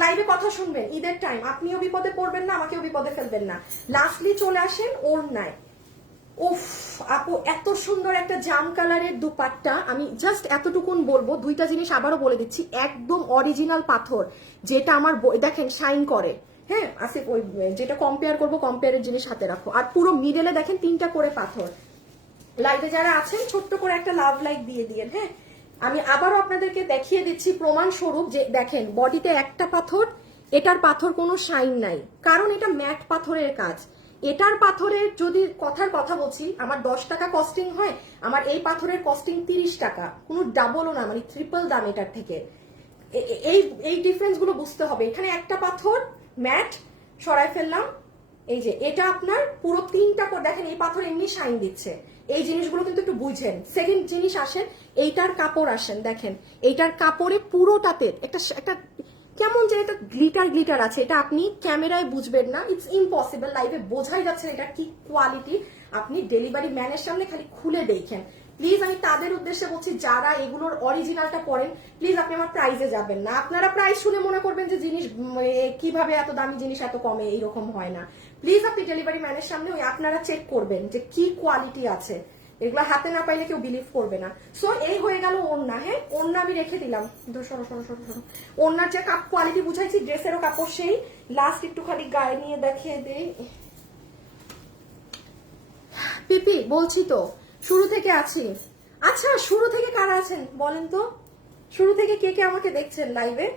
লাইভে কথা শুনবেন, ঈদের টাইম, আপনিও বিপদে পড়বেন না, আমাকেও বিপদে ফেলবেন না। লাস্টলি চলে আসেন ওড়নায়। উফ আপু, এত সুন্দর একটা জাম কালারের দুপাট্টা। আমি জাস্ট এতটুকুন বলবো, দুইটা জিনিস আবারও বলে দিচ্ছি, একদম অরিজিনাল পাথর, যেটা আমার দেখেন শাইন করে। হ্যাঁ আসিফ, ওই যেটা কম্পেয়ার করবো, কম্পেয়ারের জিনিস হাতে রাখো। আর পুরো মিডলে দেখেন 3টা করে পাথর। লাইভে যারা আছেন ছোট্ট করে একটা লাভ লাইক দিয়ে দিয়েন। হ্যাঁ, আমি আবারও আপনাদেরকে দেখিয়ে দিচ্ছি প্রমাণ স্বরূপ যে দেখেন বডিতে একটা পাথর, এটার পাথর কোনো শাইন নাই, কারণ এটা ম্যাট পাথরের কাজ। এটার পাথরের যদি কথার কথা বলছি, আমার 10 টাকা কস্টিং হয়, আমার এই পাথরের কস্টিং 30 টাকা, কোনো ডাবলও না, মানে ট্রিপল দাম এটার থেকে। এই ডিফারেন্স গুলো বুঝতে হবে। এখানে একটা পাথর ম্যাট সরাই ফেললাম, এই যে এটা আপনার পুরো 3টা করে দেখেন, এই পাথর এমনি শাইন দিচ্ছে। এই জিনিসগুলো কিন্তু একটু বুঝেন। সেকেন্ড জিনিস আসেন, এইটার কাপড় আসেন, দেখেন এইটার কাপড়ে পুরোটাতে একটা কেমন যে একটা গ্লিটার আছে, এটা আপনি ক্যামেরায় বুঝবেন না, ইটস ইম্পসিবল। লাইভে বোঝাই যাচ্ছে না এটা কি কোয়ালিটি, আপনি ডেলিভারি ম্যানের সামনে খালি খুলে দেখেন। প্লিজ আমি তাদের উদ্দেশ্যে বলছি যারা এগুলোর অরিজিনালটা পড়েন, প্লিজ আপনি আমার প্রাইজে যাবেন না। আপনারা প্রাইস শুনে মনে করবেন যে জিনিস কিভাবে এত দামি জিনিস এত কমে, এইরকম হয় না। প্লিজ আপনি ডেলিভারি ম্যানের সামনে ওই আপনারা চেক করবেন যে কি কোয়ালিটি আছে, এগুলো হাতে না পাইলে কেউ বিলিভ করবে না। সো এই হয়ে গেল ওড়না। হ্যাঁ, ওড়না আমি রেখে দিলাম, সরো সরো সরো সরো। ওড়নার যে কাপ কোয়ালিটি বুঝাইছি, ড্রেসেরও কাপড় সেই। লাস্ট একটু খালি গায়ে নিয়ে দেখিয়ে দেই। পিপি বলছি তো শুরু থেকে আছি। আচ্ছা, শুরু থেকে কারা আছেন বলেন তো, শুরু থেকে কে কে আমাকে দেখছেন লাইভে?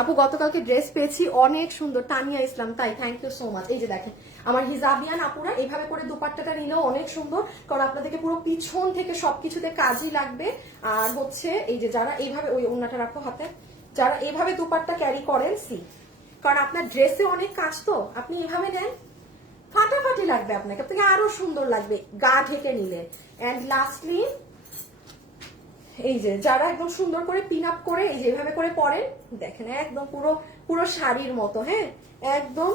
আপু গতকালকে ড্রেস পেয়েছি, অনেক সুন্দর, তানিয়া ইসলাম, তাই থ্যাংক ইউ সো মাচ। এই যে দেখেন আমার হিজাবিয়ান আপুরা এইভাবে করে দুপাট্টাটা নিলেও অনেক সুন্দর, কারণ আপনাদেরকে পুরো পিছন থেকে সবকিছুতে কাজই লাগবে। আর হচ্ছে এই যে যারা এইভাবে, ওই ওড়নাটা রাখো হাতে, যারা এইভাবে দুপাট্টা ক্যারি করেন, কারণ আপনার ড্রেসে অনেক কাজ তো, আপনি এইভাবে নেন ফাটাফাটি লাগবে। লাগবে আপনাকে, আপনাকে আরো সুন্দর লাগবে গা ঢেকে নিলে। এন্ড লাস্টলি এই যে যারা একদম সুন্দর করে পিন আপ করে এই যে এভাবে করে পরেন, দেখেন একদম পুরো পুরো শাড়ির মতো। হ্যাঁ, একদম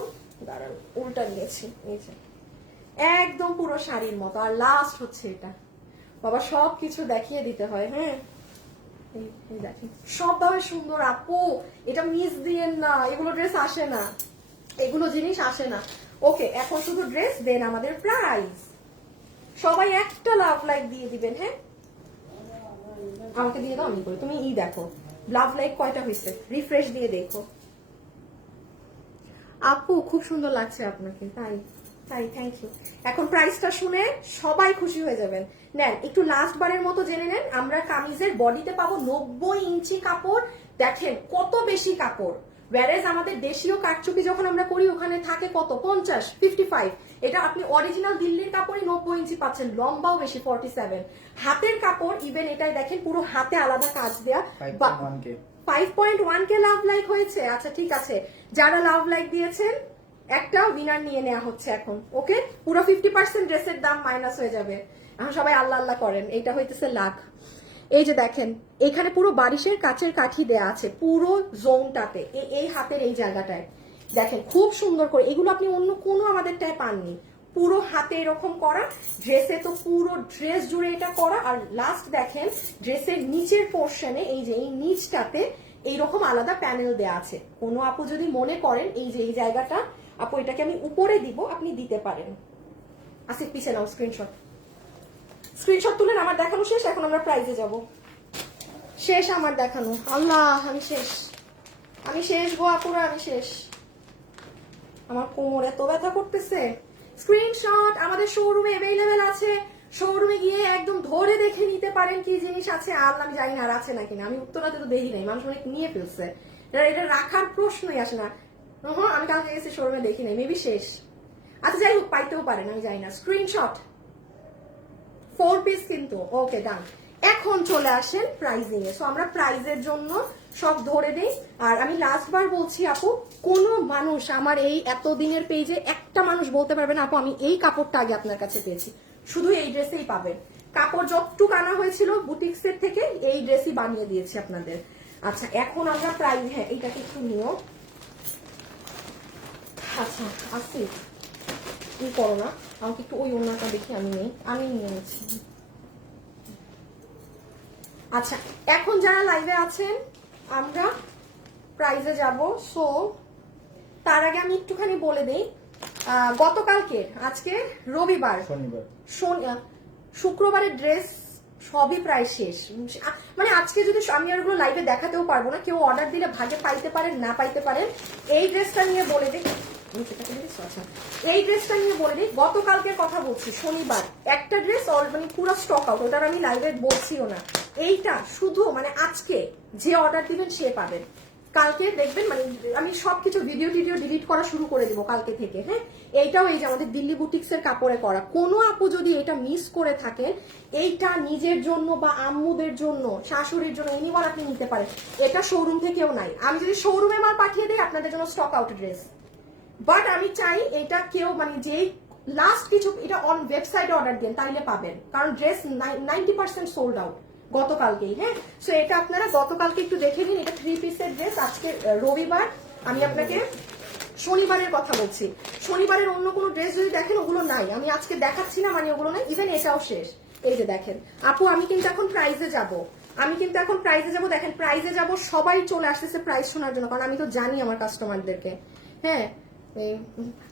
দাঁড়ান উল্টা নিয়েছি, এই যে একদম পুরো শাড়ির মতো। আর লাস্ট হচ্ছে এটা, বাবা সবকিছু দেখিয়ে দিতে হয়। হ্যাঁ, এই দেখেন সবভাবে সুন্দর আপু, এটা মিস দিয়েন না, এগুলো ড্রেস আসে না, এগুলো জিনিস আসে না। ওকে, এখন শুধু ড্রেস দেন আমাদের প্রাইস। সবাই একটা লাভ লাইক দিয়ে দিবেন। হ্যাঁ, আমাকে দিয়ে দাও, আমি করি, তুমি দেখো লাভ লাইক কয়টা হয়েছে, রিফ্রেশ দিয়ে দেখো। আপু খুব সুন্দর লাগছে আপনাকে, তাই তাই, থ্যাংক ইউ। এখন প্রাইসটা শুনে সবাই খুশি হয়ে যাবেন। নেন একটু লাস্ট বারের মতো জেনে নেন, আমরা কামিজের বডিতে পাবো 90 ইঞ্চি কাপড়। দেখেন কত বেশি কাপড়, ওয়ারেজ আমাদের দেশীয় কারচুপি যখন আমরা করি ওখানে থাকে কত 50, 55। এটা আপনি অরিজিনাল দিল্লির কাপড়ই 90 ইঞ্চি পাচ্ছেন, লম্বাও বেশি 47। হাতের কাপড় ইভেন এটাই দেখেন পুরো হাতে আলাদা কাজ দেয়া। 5.1K লাভ লাইক হয়েছে। আচ্ছা ঠিক আছে, যারা লাভ লাইক দিয়েছেন একটা উইনার নিয়ে নেওয়া হচ্ছে এখন। ওকে, পুরো 50% ড্রেসের দাম মাইনাস হয়ে যাবে। এখন সবাই আল্লাহ আল্লাহ করেন, এইটা হইতেছে লাখ। এই যে দেখেন এখানে পুরো বারিশের কাচের কাঠি দেয়া আছে পুরো জোনটাতে, এই হাতের এই জায়গাটায় দেখেন খুব সুন্দর করে। এগুলো আপনি অন্য কোনো আমাদেরটায় পাননি, পুরো হাতে এরকম করা। ড্রেসে তো পুরো ড্রেস জুড়ে এটা করা। আর লাস্ট দেখেন ড্রেসের নিচের পোর্শনে এই যে এই নিচটাতে এইরকম আলাদা প্যানেল দেয়া আছে। কোনো আপু যদি মনে করেন এই যে এই জায়গাটা আপু এটাকে আমি উপরে দিব, আপনি দিতে পারেন। আসিফ পিছে নাও স্ক্রিনশট, স্ক্রিনশট তুলেন। আমার দেখানো শেষ, এখন আমরা প্রাইজে যাব। শেষ আমার দেখানো, আল্লাহ আমি শেষ, আমি শেষ গো আপুরা, আমি শেষ। আমার কোমর এত ব্যথা করতেছে। স্ক্রিনশট আমাদের শোরুমে অ্যাভেলেবেল আছে, শোরুমে গিয়ে একদম ধরে দেখে নিতে পারেন কি জিনিস আছে। আল্লাহ আমি জানি না আর আছে নাকি না, আমি উত্তরাতে তো দেখি নাই, মানুষ অনেক নিয়ে ফেলছে, এটা রাখার প্রশ্নই আসে না। হ্যাঁ, আমি কালকে গেছি শোরুমে দেখি নাই, মেবি শেষ। আচ্ছা যাই হোক, পাইতেও পারেন, আমি জানি না। স্ক্রিনশট 4 পিস কিন্তু। ওকে ডান। এখন চলে আসেন প্রাইজিং এ। সো আমরা প্রাইজের জন্য সব ধরে দেই। আর আমি লাস্ট বার বলছি আপু, কোন মানুষ আমার এই এতদিনের পেজে একটা মানুষ বলতে পারবে না আপু আমি এই কাপড়টা আগে আপনার কাছে পেয়েছি। শুধু এই ড্রেসেই পাবেন, কাপড় যতটুকু আনা হয়েছিল বুটিক্সের থেকে এই ড্রেসই বানিয়ে দিয়েছি আপনাদের। আচ্ছা এখন আমরা প্রাইজ, হ্যাঁ এইটাকে একটু নিও। আচ্ছা আসি কি করো না, আমাকে একটু ওই ওনাটা দেখি, আমি নিয়ে নিচ্ছি। আচ্ছা এখন যারা লাইভে আছেন আমরা প্রাইজে যাব। সো তার আগে আমি একটুখানি বলে দিই, গতকালকে আজকে রবিবার, শুক্রবারের ড্রেস সবই প্রায় শেষ। মানে আজকে যদি আমি আর ওগুলো লাইভে দেখাতেও পারবো না, কেউ অর্ডার দিলে ভাগে পাইতে পারেন না পাইতে পারেন। এই ড্রেসটা নিয়ে বলে দিই, আচ্ছা এই ড্রেসটা নিয়ে বলে দিই, গতকালকের কথা বলছি, শনিবার একটা ড্রেস মানে পুরো স্টক আউট, ওটার আমি লাইভে বলছিও না। এইটা শুধু মানে আজকে যে অর্ডার দিবেন সে পাবেন, কালকে দেখবেন মানে আমি সবকিছু ভিডিও ডিলিট করা শুরু করে দিব কালকে থেকে। হ্যাঁ, এইটাও এই যে আমাদের দিল্লি বুটিক্সের কাপড়ে করা। কোনো আপু যদি এটা মিস করে থাকেন, এইটা নিজের জন্য বা আম্মুদের জন্য, শাশুড়ির জন্য এনিওয়ান আপনি নিতে পারেন। এটা শোরুম থেকেও নাই, আমি যদি শোরুমে মাল পাঠিয়ে দিই আপনাদের জন্য স্টক আউট ড্রেস। বাট আমি চাই এটা কেউ মানে যেই লাস্ট কিছু এটা অন ওয়েবসাইটে অর্ডার দেন তাইলে পাবেন, কারণ ড্রেস 90% সোল্ড আউট গতকালকেই। হ্যাঁ, সো এটা আপনারা গতকালকে একটু দেখে নিন। এটা 3 পিসের ড্রেস। আজকে রবিবার, আমি আপনাকে শনিবারের কথা বলছি। শনিবারের অন্য কোনো ড্রেস যদি দেখেন ওগুলো নাই, আমি আজকে দেখাচ্ছি না মানে ওগুলো নাই। ইভেন এটাও শেষ। এই যে দেখেন আপু, আমি কিন্তু এখন প্রাইজে যাব, দেখেন প্রাইজে যাব, সবাই চলে আসতেছে প্রাইস শোনার জন্য, কারণ আমি তো জানি আমার কাস্টমারদেরকে। হ্যাঁ,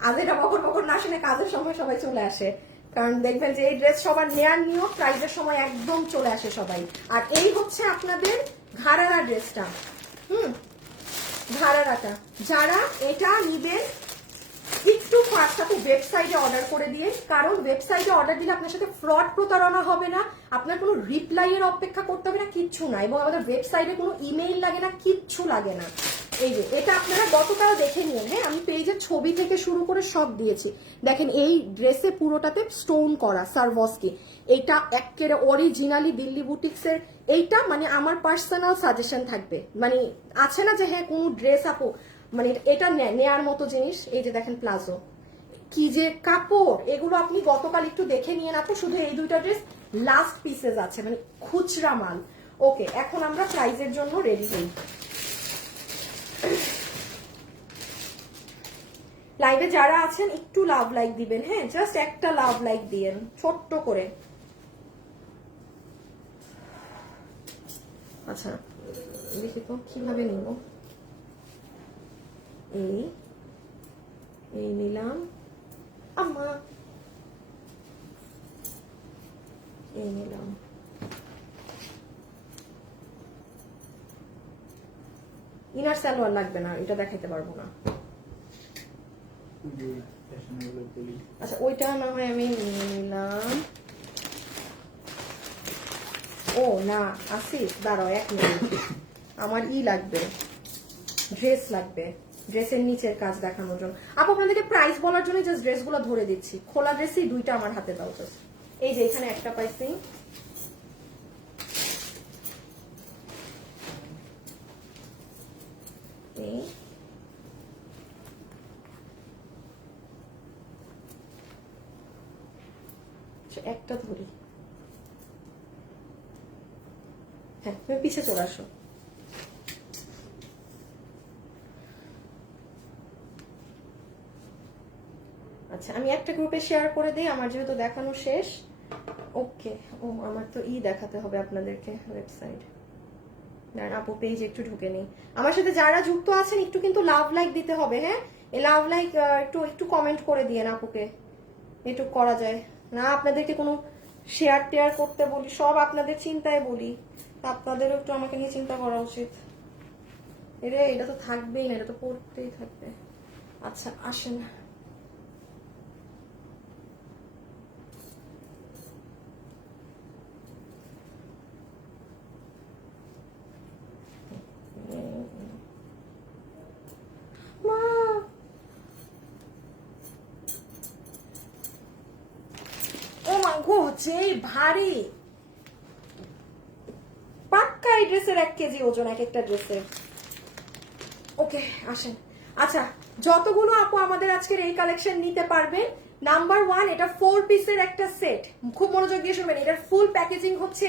আজেরা বকর না শুনে কাজের সময় সবাই চলে আসে, কারণ দেখবেন যে এই ড্রেস সবার নেয়ার নিয়েও প্রাইজের সময় একদম চলে আসে সবাই। আর এই হচ্ছে আপনাদের ঘাড়ারা ড্রেসটা, ঘাড়ারাটা। যারা এটা নিবেন একটু ফার্স্ট আপু ওয়েবসাইটে অর্ডার করে দিয়ে, কারণ ওয়েবসাইটে অর্ডার দিলে আপনার সাথে ফ্রড প্রতারণা হবে না, আপনার কোনো রিপ্লাই এর অপেক্ষা করতে হবে না, কিচ্ছু না। এবং আমাদের ওয়েবসাইটে কোনো ইমেইল লাগে না, কিচ্ছু লাগে না। এই যে এটা আপনারা গতকাল দেখে নিন। হ্যাঁ, আমি পেজের ছবি থেকে শুরু করে সব দিয়েছি। দেখেন এই ড্রেসে পুরোটাতে স্টোন করা সারভস্কি, এইটা একেবারে অরিজিনালি দিল্লি বুটিক্সের। এইটা মানে আমার পার্সোনাল সাজেশন থাকবে, মানে আছে না যে হ্যাঁ কোন ড্রেস আপু মানে এটা নেয়ার মতো জিনিস। এই যে দেখেন প্লাজো, কি যে কাপড়, এগুলো আপনি গতকাল একটু দেখে নিয়ে আপু, শুধু এই দুইটা ড্রেস লাস্ট পিসেস আছে, মানে খুচরা মাল। ওকে, এখন আমরা প্রাইজের জন্য রেডি হই। লাইভে যারা আছেন একটু লাভ লাইক দিবেন, হ্যাঁ, জাস্ট একটা লাভ লাইক দিয়েন ছোট্ট করে। আচ্ছা দেখি তো কিভাবে নিব। এই নিলাম, আম্মা এই নিলাম। ইনার সালোয়ার লাগবে না, এটা দেখাইতে পারবো না। আচ্ছা ওইটা না হয় আমি নিয়ে নিলাম। ও না আসিফ, দাঁড়াও 1 মিনিট, আমার লাগবে, ড্রেস লাগবে, ড্রেসের নিচের কাজ দেখানোর জন্য। আপু আপনাদেরকে প্রাইস বলার জন্য জাস্ট ড্রেসগুলো ধরে দিচ্ছি। খোলা ড্রেসই 2টা আমার হাতে দাও জাস্ট। এই যে এখানে একটা পাইছি, একটা ধরি। হ্যাঁ তুমি পিছে চলে আসো। আচ্ছা আমি একটা গ্রুপে শেয়ার করে দিই, আমার যেহেতু দেখানো শেষ। ওকে, ও আমার তো দেখাতে হবে আপনাদেরকে ওয়েবসাইট। দাঁড়ান আপু পেজ একটু ঢুকে নেই। আমার সাথে যারা যুক্ত আছেন একটু কিন্তু লাভ লাইক দিতে হবে, হ্যাঁ, এই লাভ লাইক একটু কমেন্ট করে দিয়েন আপুকে, একটু করা যায় না। আপনাদেরকে কোনো শেয়ার টেয়ার করতে বলি, সব আপনাদের চিন্তায় বলি, আপনাদেরও একটু আমাকে নিয়ে চিন্তা করা উচিত। এটা তো থাকবেই না, এটা তো পড়তেই থাকবে। আচ্ছা আসেন, যেই ভারী পাক্কা এই ড্রেসের 1 কেজি ওজন, এক একটা ড্রেসের। ওকে আসেন। আচ্ছা যতগুলো আপু আমাদের আজকের এই কালেকশন নিতে পারবেন, নাম্বার 1 এটা 4 পিসের একটা সেট। খুব মনোযোগ দিয়ে শুনবেন, এটার ফুল প্যাকেজিং হচ্ছে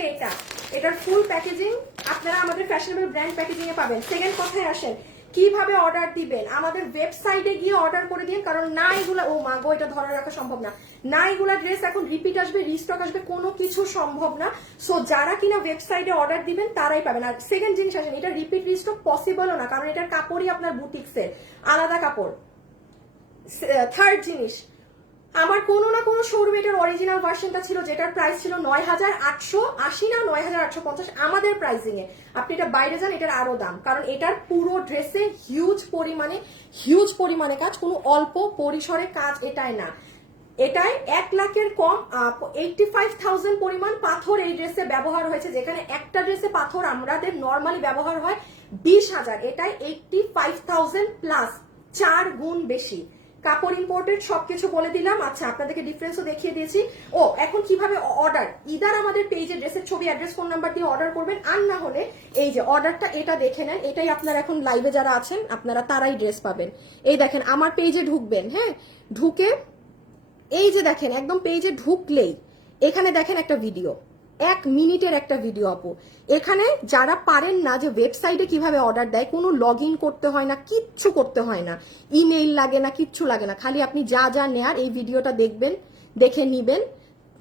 এটার ফুল প্যাকেজিং আপনারা আমাদের ফ্যাশনেবল ব্র্যান্ড প্যাকেজিং এ পাবেন। সেকেন্ড কথায় আসেন, কিভাবে অর্ডার দিবেন, আমাদের ওয়েবসাইটে গিয়ে অর্ডার করে দিন, কারণ না এগুলা, ও মা গো এটা ধরে রাখা সম্ভব না, না এগুলা ড্রেস এখন রিপিট আসবে, রিস্টক আসবে, কোনো কিছু সম্ভব না। সো যারা কিনা ওয়েবসাইটে অর্ডার দিবেন তারাই পাবেন। আর সেকেন্ড জিনিস আসেন, এটা রিপিট রিস্টক পসিবলও না, কারণ এটার কাপড়ই আপনার বুটিক্সের আলাদা কাপড়। থার্ড জিনিস, আমার কোনো না কোনো শোরুম এটার অরিজিনাল ভার্সনটা ছিল, যেটার প্রাইস ছিল ৯,৮৮০ না ৯,৮৫০ আমাদের প্রাইসিং এ। আপনি এটা বাইরে যান, এটার আরো দাম, কারণ এটার পুরো ড্রেসে হিউজ পরিমাণে কাজ, কোনো অল্প পরিসরে কাজ এটাই না। এটাই 1 লাখের কম 85,000 পরিমাণ পাথর এই ড্রেসে ব্যবহার হয়েছে, যেখানে একটা ড্রেসে পাথর আমাদের নর্মালি ব্যবহার হয় 20,000, এটাই 85,000 প্লাস 4 গুণ বেশি। কাপড় ইম্পোর্টেড, সবকিছু বলে দিলাম। আচ্ছা আপনাদেরকে ডিফারেন্সও দেখিয়ে দিয়েছি। ও এখন কিভাবে অর্ডার, ইদার আমাদের পেজে ড্রেসের ছবি, অ্যাড্রেস, ফোন নাম্বার দিয়ে অর্ডার করবেন, আর না হলে এই যে অর্ডারটা এটা দেখে নেন, এটাই আপনারা এখন লাইভে যারা আছেন আপনারা তারাই ড্রেস পাবেন। এই দেখেন আমার পেজে ঢুকবেন, হ্যাঁ, ঢুকে এই যে দেখেন একদম পেজে ঢুকলেই এখানে দেখেন একটা ভিডিও, 1 মিনিটের একটা ভিডিও আপু। এখানে যারা পারেন না যে ওয়েবসাইটে কিভাবে অর্ডার দেয়, কোনো লগ ইন করতে হয় না, কিচ্ছু করতে হয় না, ইমেইল লাগে না, কিচ্ছু লাগে না, খালি আপনি যা যা নেয়ার এই ভিডিওটা দেখবেন, দেখে নিবেন।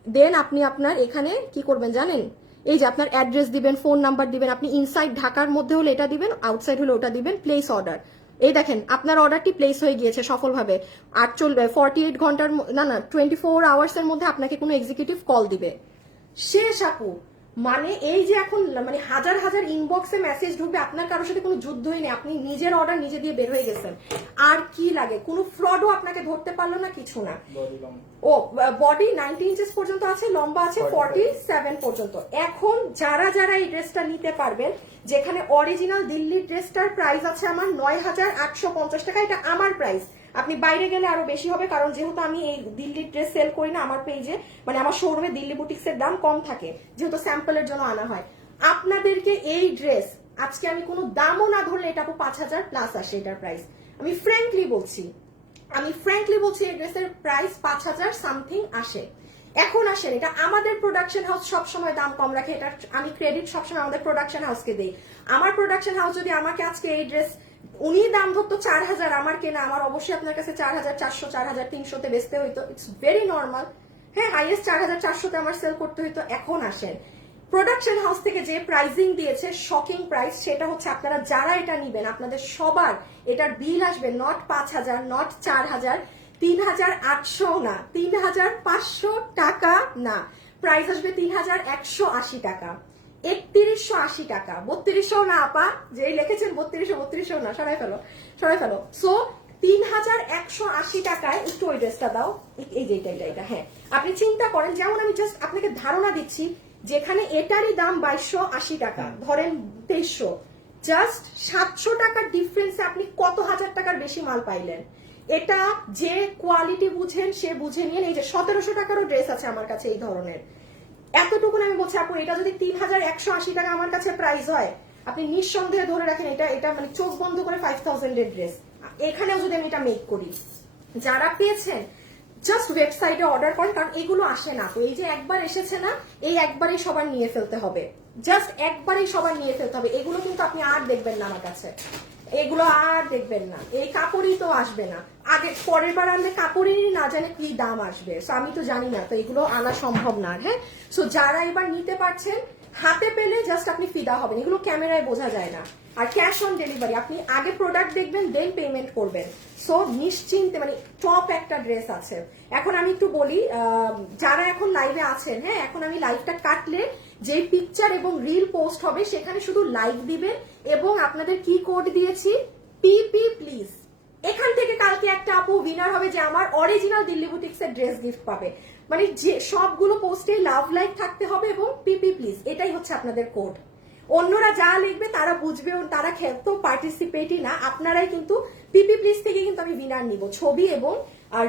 দেন আপনি আপনার এখানে কি করবেন জানেন, এই যে আপনার অ্যাড্রেস দিবেন, ফোন নাম্বার দিবেন, আপনি ইনসাইড ঢাকার মধ্যে হলে এটা দিবেন, আউটসাইড হলে ওটা দিবেন, প্লেস অর্ডার। এই দেখেন আপনার অর্ডারটি প্লেস হয়ে গিয়েছে সফলভাবে। 48 ঘন্টার না 24 আওয়ার্সের মধ্যে আপনাকে কোনো এক্সিকিউটিভ কল দিবে। শেষ আপু, মানে এই যে এখন মানে হাজার হাজার ইনবক্সে মেসেজ ঢুকবে, আপনার কারোর সাথে কোনো যুদ্ধই নেই, আপনি নিজের অর্ডার নিজে দিয়ে বের হয়ে গেছেন। আর কি লাগে, কোনো ফ্রডও আপনাকে ধরতে পারলো না, কিছু না। ও বডি 90 ইঞ্চেস পর্যন্ত আছে, লম্বা আছে 47 পর্যন্ত। এখন যারা যারা এই ড্রেসটা নিতে পারবেন, যেখানে অরিজিনাল দিল্লির ড্রেসটার প্রাইস আছে আমার ৯,৮৫০ টাকা, এটা আমার প্রাইস। আপনি বাইরে গেলে আরো বেশি হবে, কারণ যেহেতু আমি এই দিল্লির ড্রেস সেল করি না, আমার পেজে মানে আমার শোরুমে দিল্লি বুটিক্সের দাম কম থাকে, যেহেতু স্যাম্পলের জন্য আনা হয়। আপনাদেরকে এই ড্রেস আজকে আমি কোনো দামও না ধরলে এটা 5,000 প্লাস আসে এটার প্রাইস, আমি ফ্র্যাঙ্কলি বলছি। আমি ফ্র্যাঙ্কলি বলছি এই ড্রেসের প্রাইস 5,000 সামথিং আসে। এখন আসেন, এটা আমাদের প্রোডাকশন হাউস সবসময় দাম কম রাখে, এটা আমি ক্রেডিট সবসময় আমাদের প্রোডাকশন হাউসকে দিই। আমার প্রোডাকশন হাউস যদি আমাকে আজকে এই ড্রেস উনি দাম ধরতো 4,000, আমার কেনা, আমার অবশ্যই আপনার কাছে 4,400 4,300 বেচতে হইতো, ইটস ভেরি নর্মাল। হ্যাঁ, হাইয়েস্ট 4,400 আমার সেল করতে হইতো। এখন আসেন, প্রোডাকশন হাউস থেকে যে প্রাইজিং দিয়েছে শকিং প্রাইস, সেটা হচ্ছে আপনারা যারা এটা নিবেন আপনাদের সবার এটার বিল আসবে নট 5,000, নট 4,000, 3,800 না, 3,500 টাকা না, প্রাইস আসবে 3,180 টাকা, 3,180 টাকা, 3,200 না আপা, যেই লিখেছেন 3,200 না, সরাই ফেলো। সো 3,180 টাকায় একটু ওই ড্রেসটা দাও, এই যে এটা হ্যাঁ, আপনি চিন্তা করেন, যেমন আমি জাস্ট আপনাকে ধারণা দিচ্ছি, যেখানে এটারই দাম 2,280 টাকা, ধরেন 2,300, জাস্ট 700 টাকার ডিফারেন্সে আপনি কত হাজার টাকার বেশি মাল পাইলেন। এটা যে কোয়ালিটি বুঝেন সে বুঝে নিয়ে, এই যে 1,700 টাকারও ড্রেস আছে আমার কাছে এই ধরনের। এতটুকুন আমি বলছি আপু, এটা যদি 3,180 টাকা আমার কাছে প্রাইস হয়, আপনি নিঃসন্দেহে ধরে রাখেন এটা মানে চোখ বন্ধ করে 5,000 এর ড্রেস। এখানেও যদি আমি এটা মেক করি, যারা পেয়েছেন জাস্ট ওয়েবসাইটে অর্ডার করেন, কারণ এগুলো আসে না। তো এই যে একবার এসেছে না, এই একবারই সবার নিয়ে ফেলতে হবে, জাস্ট একবারই সবার নিয়ে ফেলতে হবে। এগুলো কিন্তু আপনি আর দেখবেন না আমার কাছে, এগুলো আর দেখবেন না, এই কাপড়ই তো আসবে না। আগে পরের বার আনলে কাপড়েরই না জানে কি দাম আসবে, সো আমি তো জানি না, তো এগুলো আনা সম্ভব না। হ্যাঁ, সো যারা এবার নিতে পারছেন হাতে পেলে জাস্ট আপনি ফিদা হবেন, এগুলো ক্যামেরায় বোঝা যায় না। আর ক্যাশ অন ডেলিভারি, আপনি আগে প্রোডাক্ট দেখবেন দেন পেমেন্ট করবেন। সো নিশ্চিন্তে, মানে টপ একটা ড্রেস আছে। এখন আমি একটু বলি, যারা এখন লাইভে আছেন, হ্যাঁ এখন আমি লাইভটা কাটলে যে পিকচার এবং রিল পোস্ট হবে সেখানে শুধু লাইক দিবেন, এবং আপনাদের কি কোড দিয়েছি, পিপি প্লিজ। এখান থেকে কালকে একটা আপু উইনার হবে যে আমার অরিজিনাল দিল্লি বুটিক্স এর ড্রেস গিফট পাবে। মানে যে সবগুলো পোস্টে লাভ লাইক থাকতে হবে এবং পিপি প্লিজ, এটাই হচ্ছে আপনাদের কোড। অন্যরা যা লিখবে তারা বুঝবে, তারা তো পার্টিসিপেটই না, আপনারাই কিন্তু পিপি প্লিজ থেকে কিন্তু আমি উইনার নিব। ছবি এবং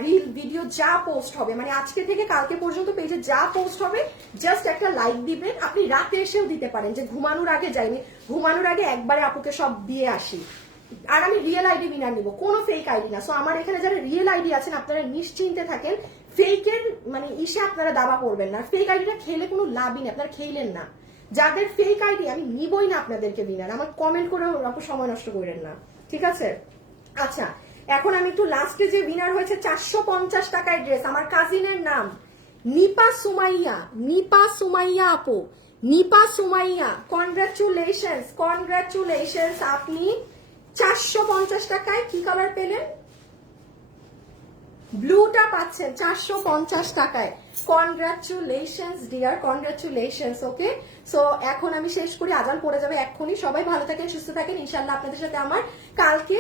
রিল ভিডিও যা পোস্ট হবে, মানে আজকে থেকে কালকে পর্যন্ত পেজে যা পোস্ট হবে জাস্ট একটা লাইক দিবেন। আপনি রাতে এসেও দিতে পারেন, যে ঘুমানোর আগে যাইনি, ঘুমানোর আগে একবারে আপুকে সব দিয়ে আসি। আর আমি রিয়েল আইডি উইনার নিব, কোনো ফেক আইডি না। সো আমার এখানে যারা রিয়েল আইডি আছেন আপনারা নিশ্চিন্তে থাকেন, ফেকের মানে ইসে আপনারা দাবা করবেন না। ফেক আইডিটা খেলে কোনো লাভই নেই, আপনারা খেলেন না। যাদের ফেক আইডি আমি নিবই না আপনাদেরকে উইনার, আমার কমেন্ট করে আপু সময় নষ্ট করেন না, ঠিক আছে? আচ্ছা, এখন আমি একটু লাস্টে যে উইনার হয়েছে 450 টাকায় ড্রেস, আমার কাজিনের নাম নিপা সুমাইয়া, নিপা সুমাইয়া আপু, নিপা সুমাইয়া, কনগ্রাচুলেশনস। আপনি 450 টাকায় কি কালার পেলেন? ব্লুটা পাচ্ছেন 450 টাকায়। Congratulations dear, congratulations. Okay, so এখন আমি শেষ করি, আজান পড়ে যাবে এক্ষুনি। সবাই ভালো থাকেন, সুস্থ থাকেন। ইনশাল্লাহ আপনাদের সাথে আমার কালকে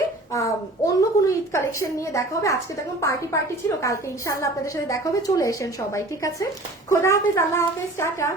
অন্য কোনো ঈদ কালেকশন নিয়ে দেখা হবে। আজকে তো এখন পার্টি ছিল, কালকে ইনশাল্লাহ আপনাদের সাথে দেখা হবে। চলে এসেন সবাই, ঠিক আছে? খোদা হাফেজ, আল্লাহ হাফেজ, টাটা।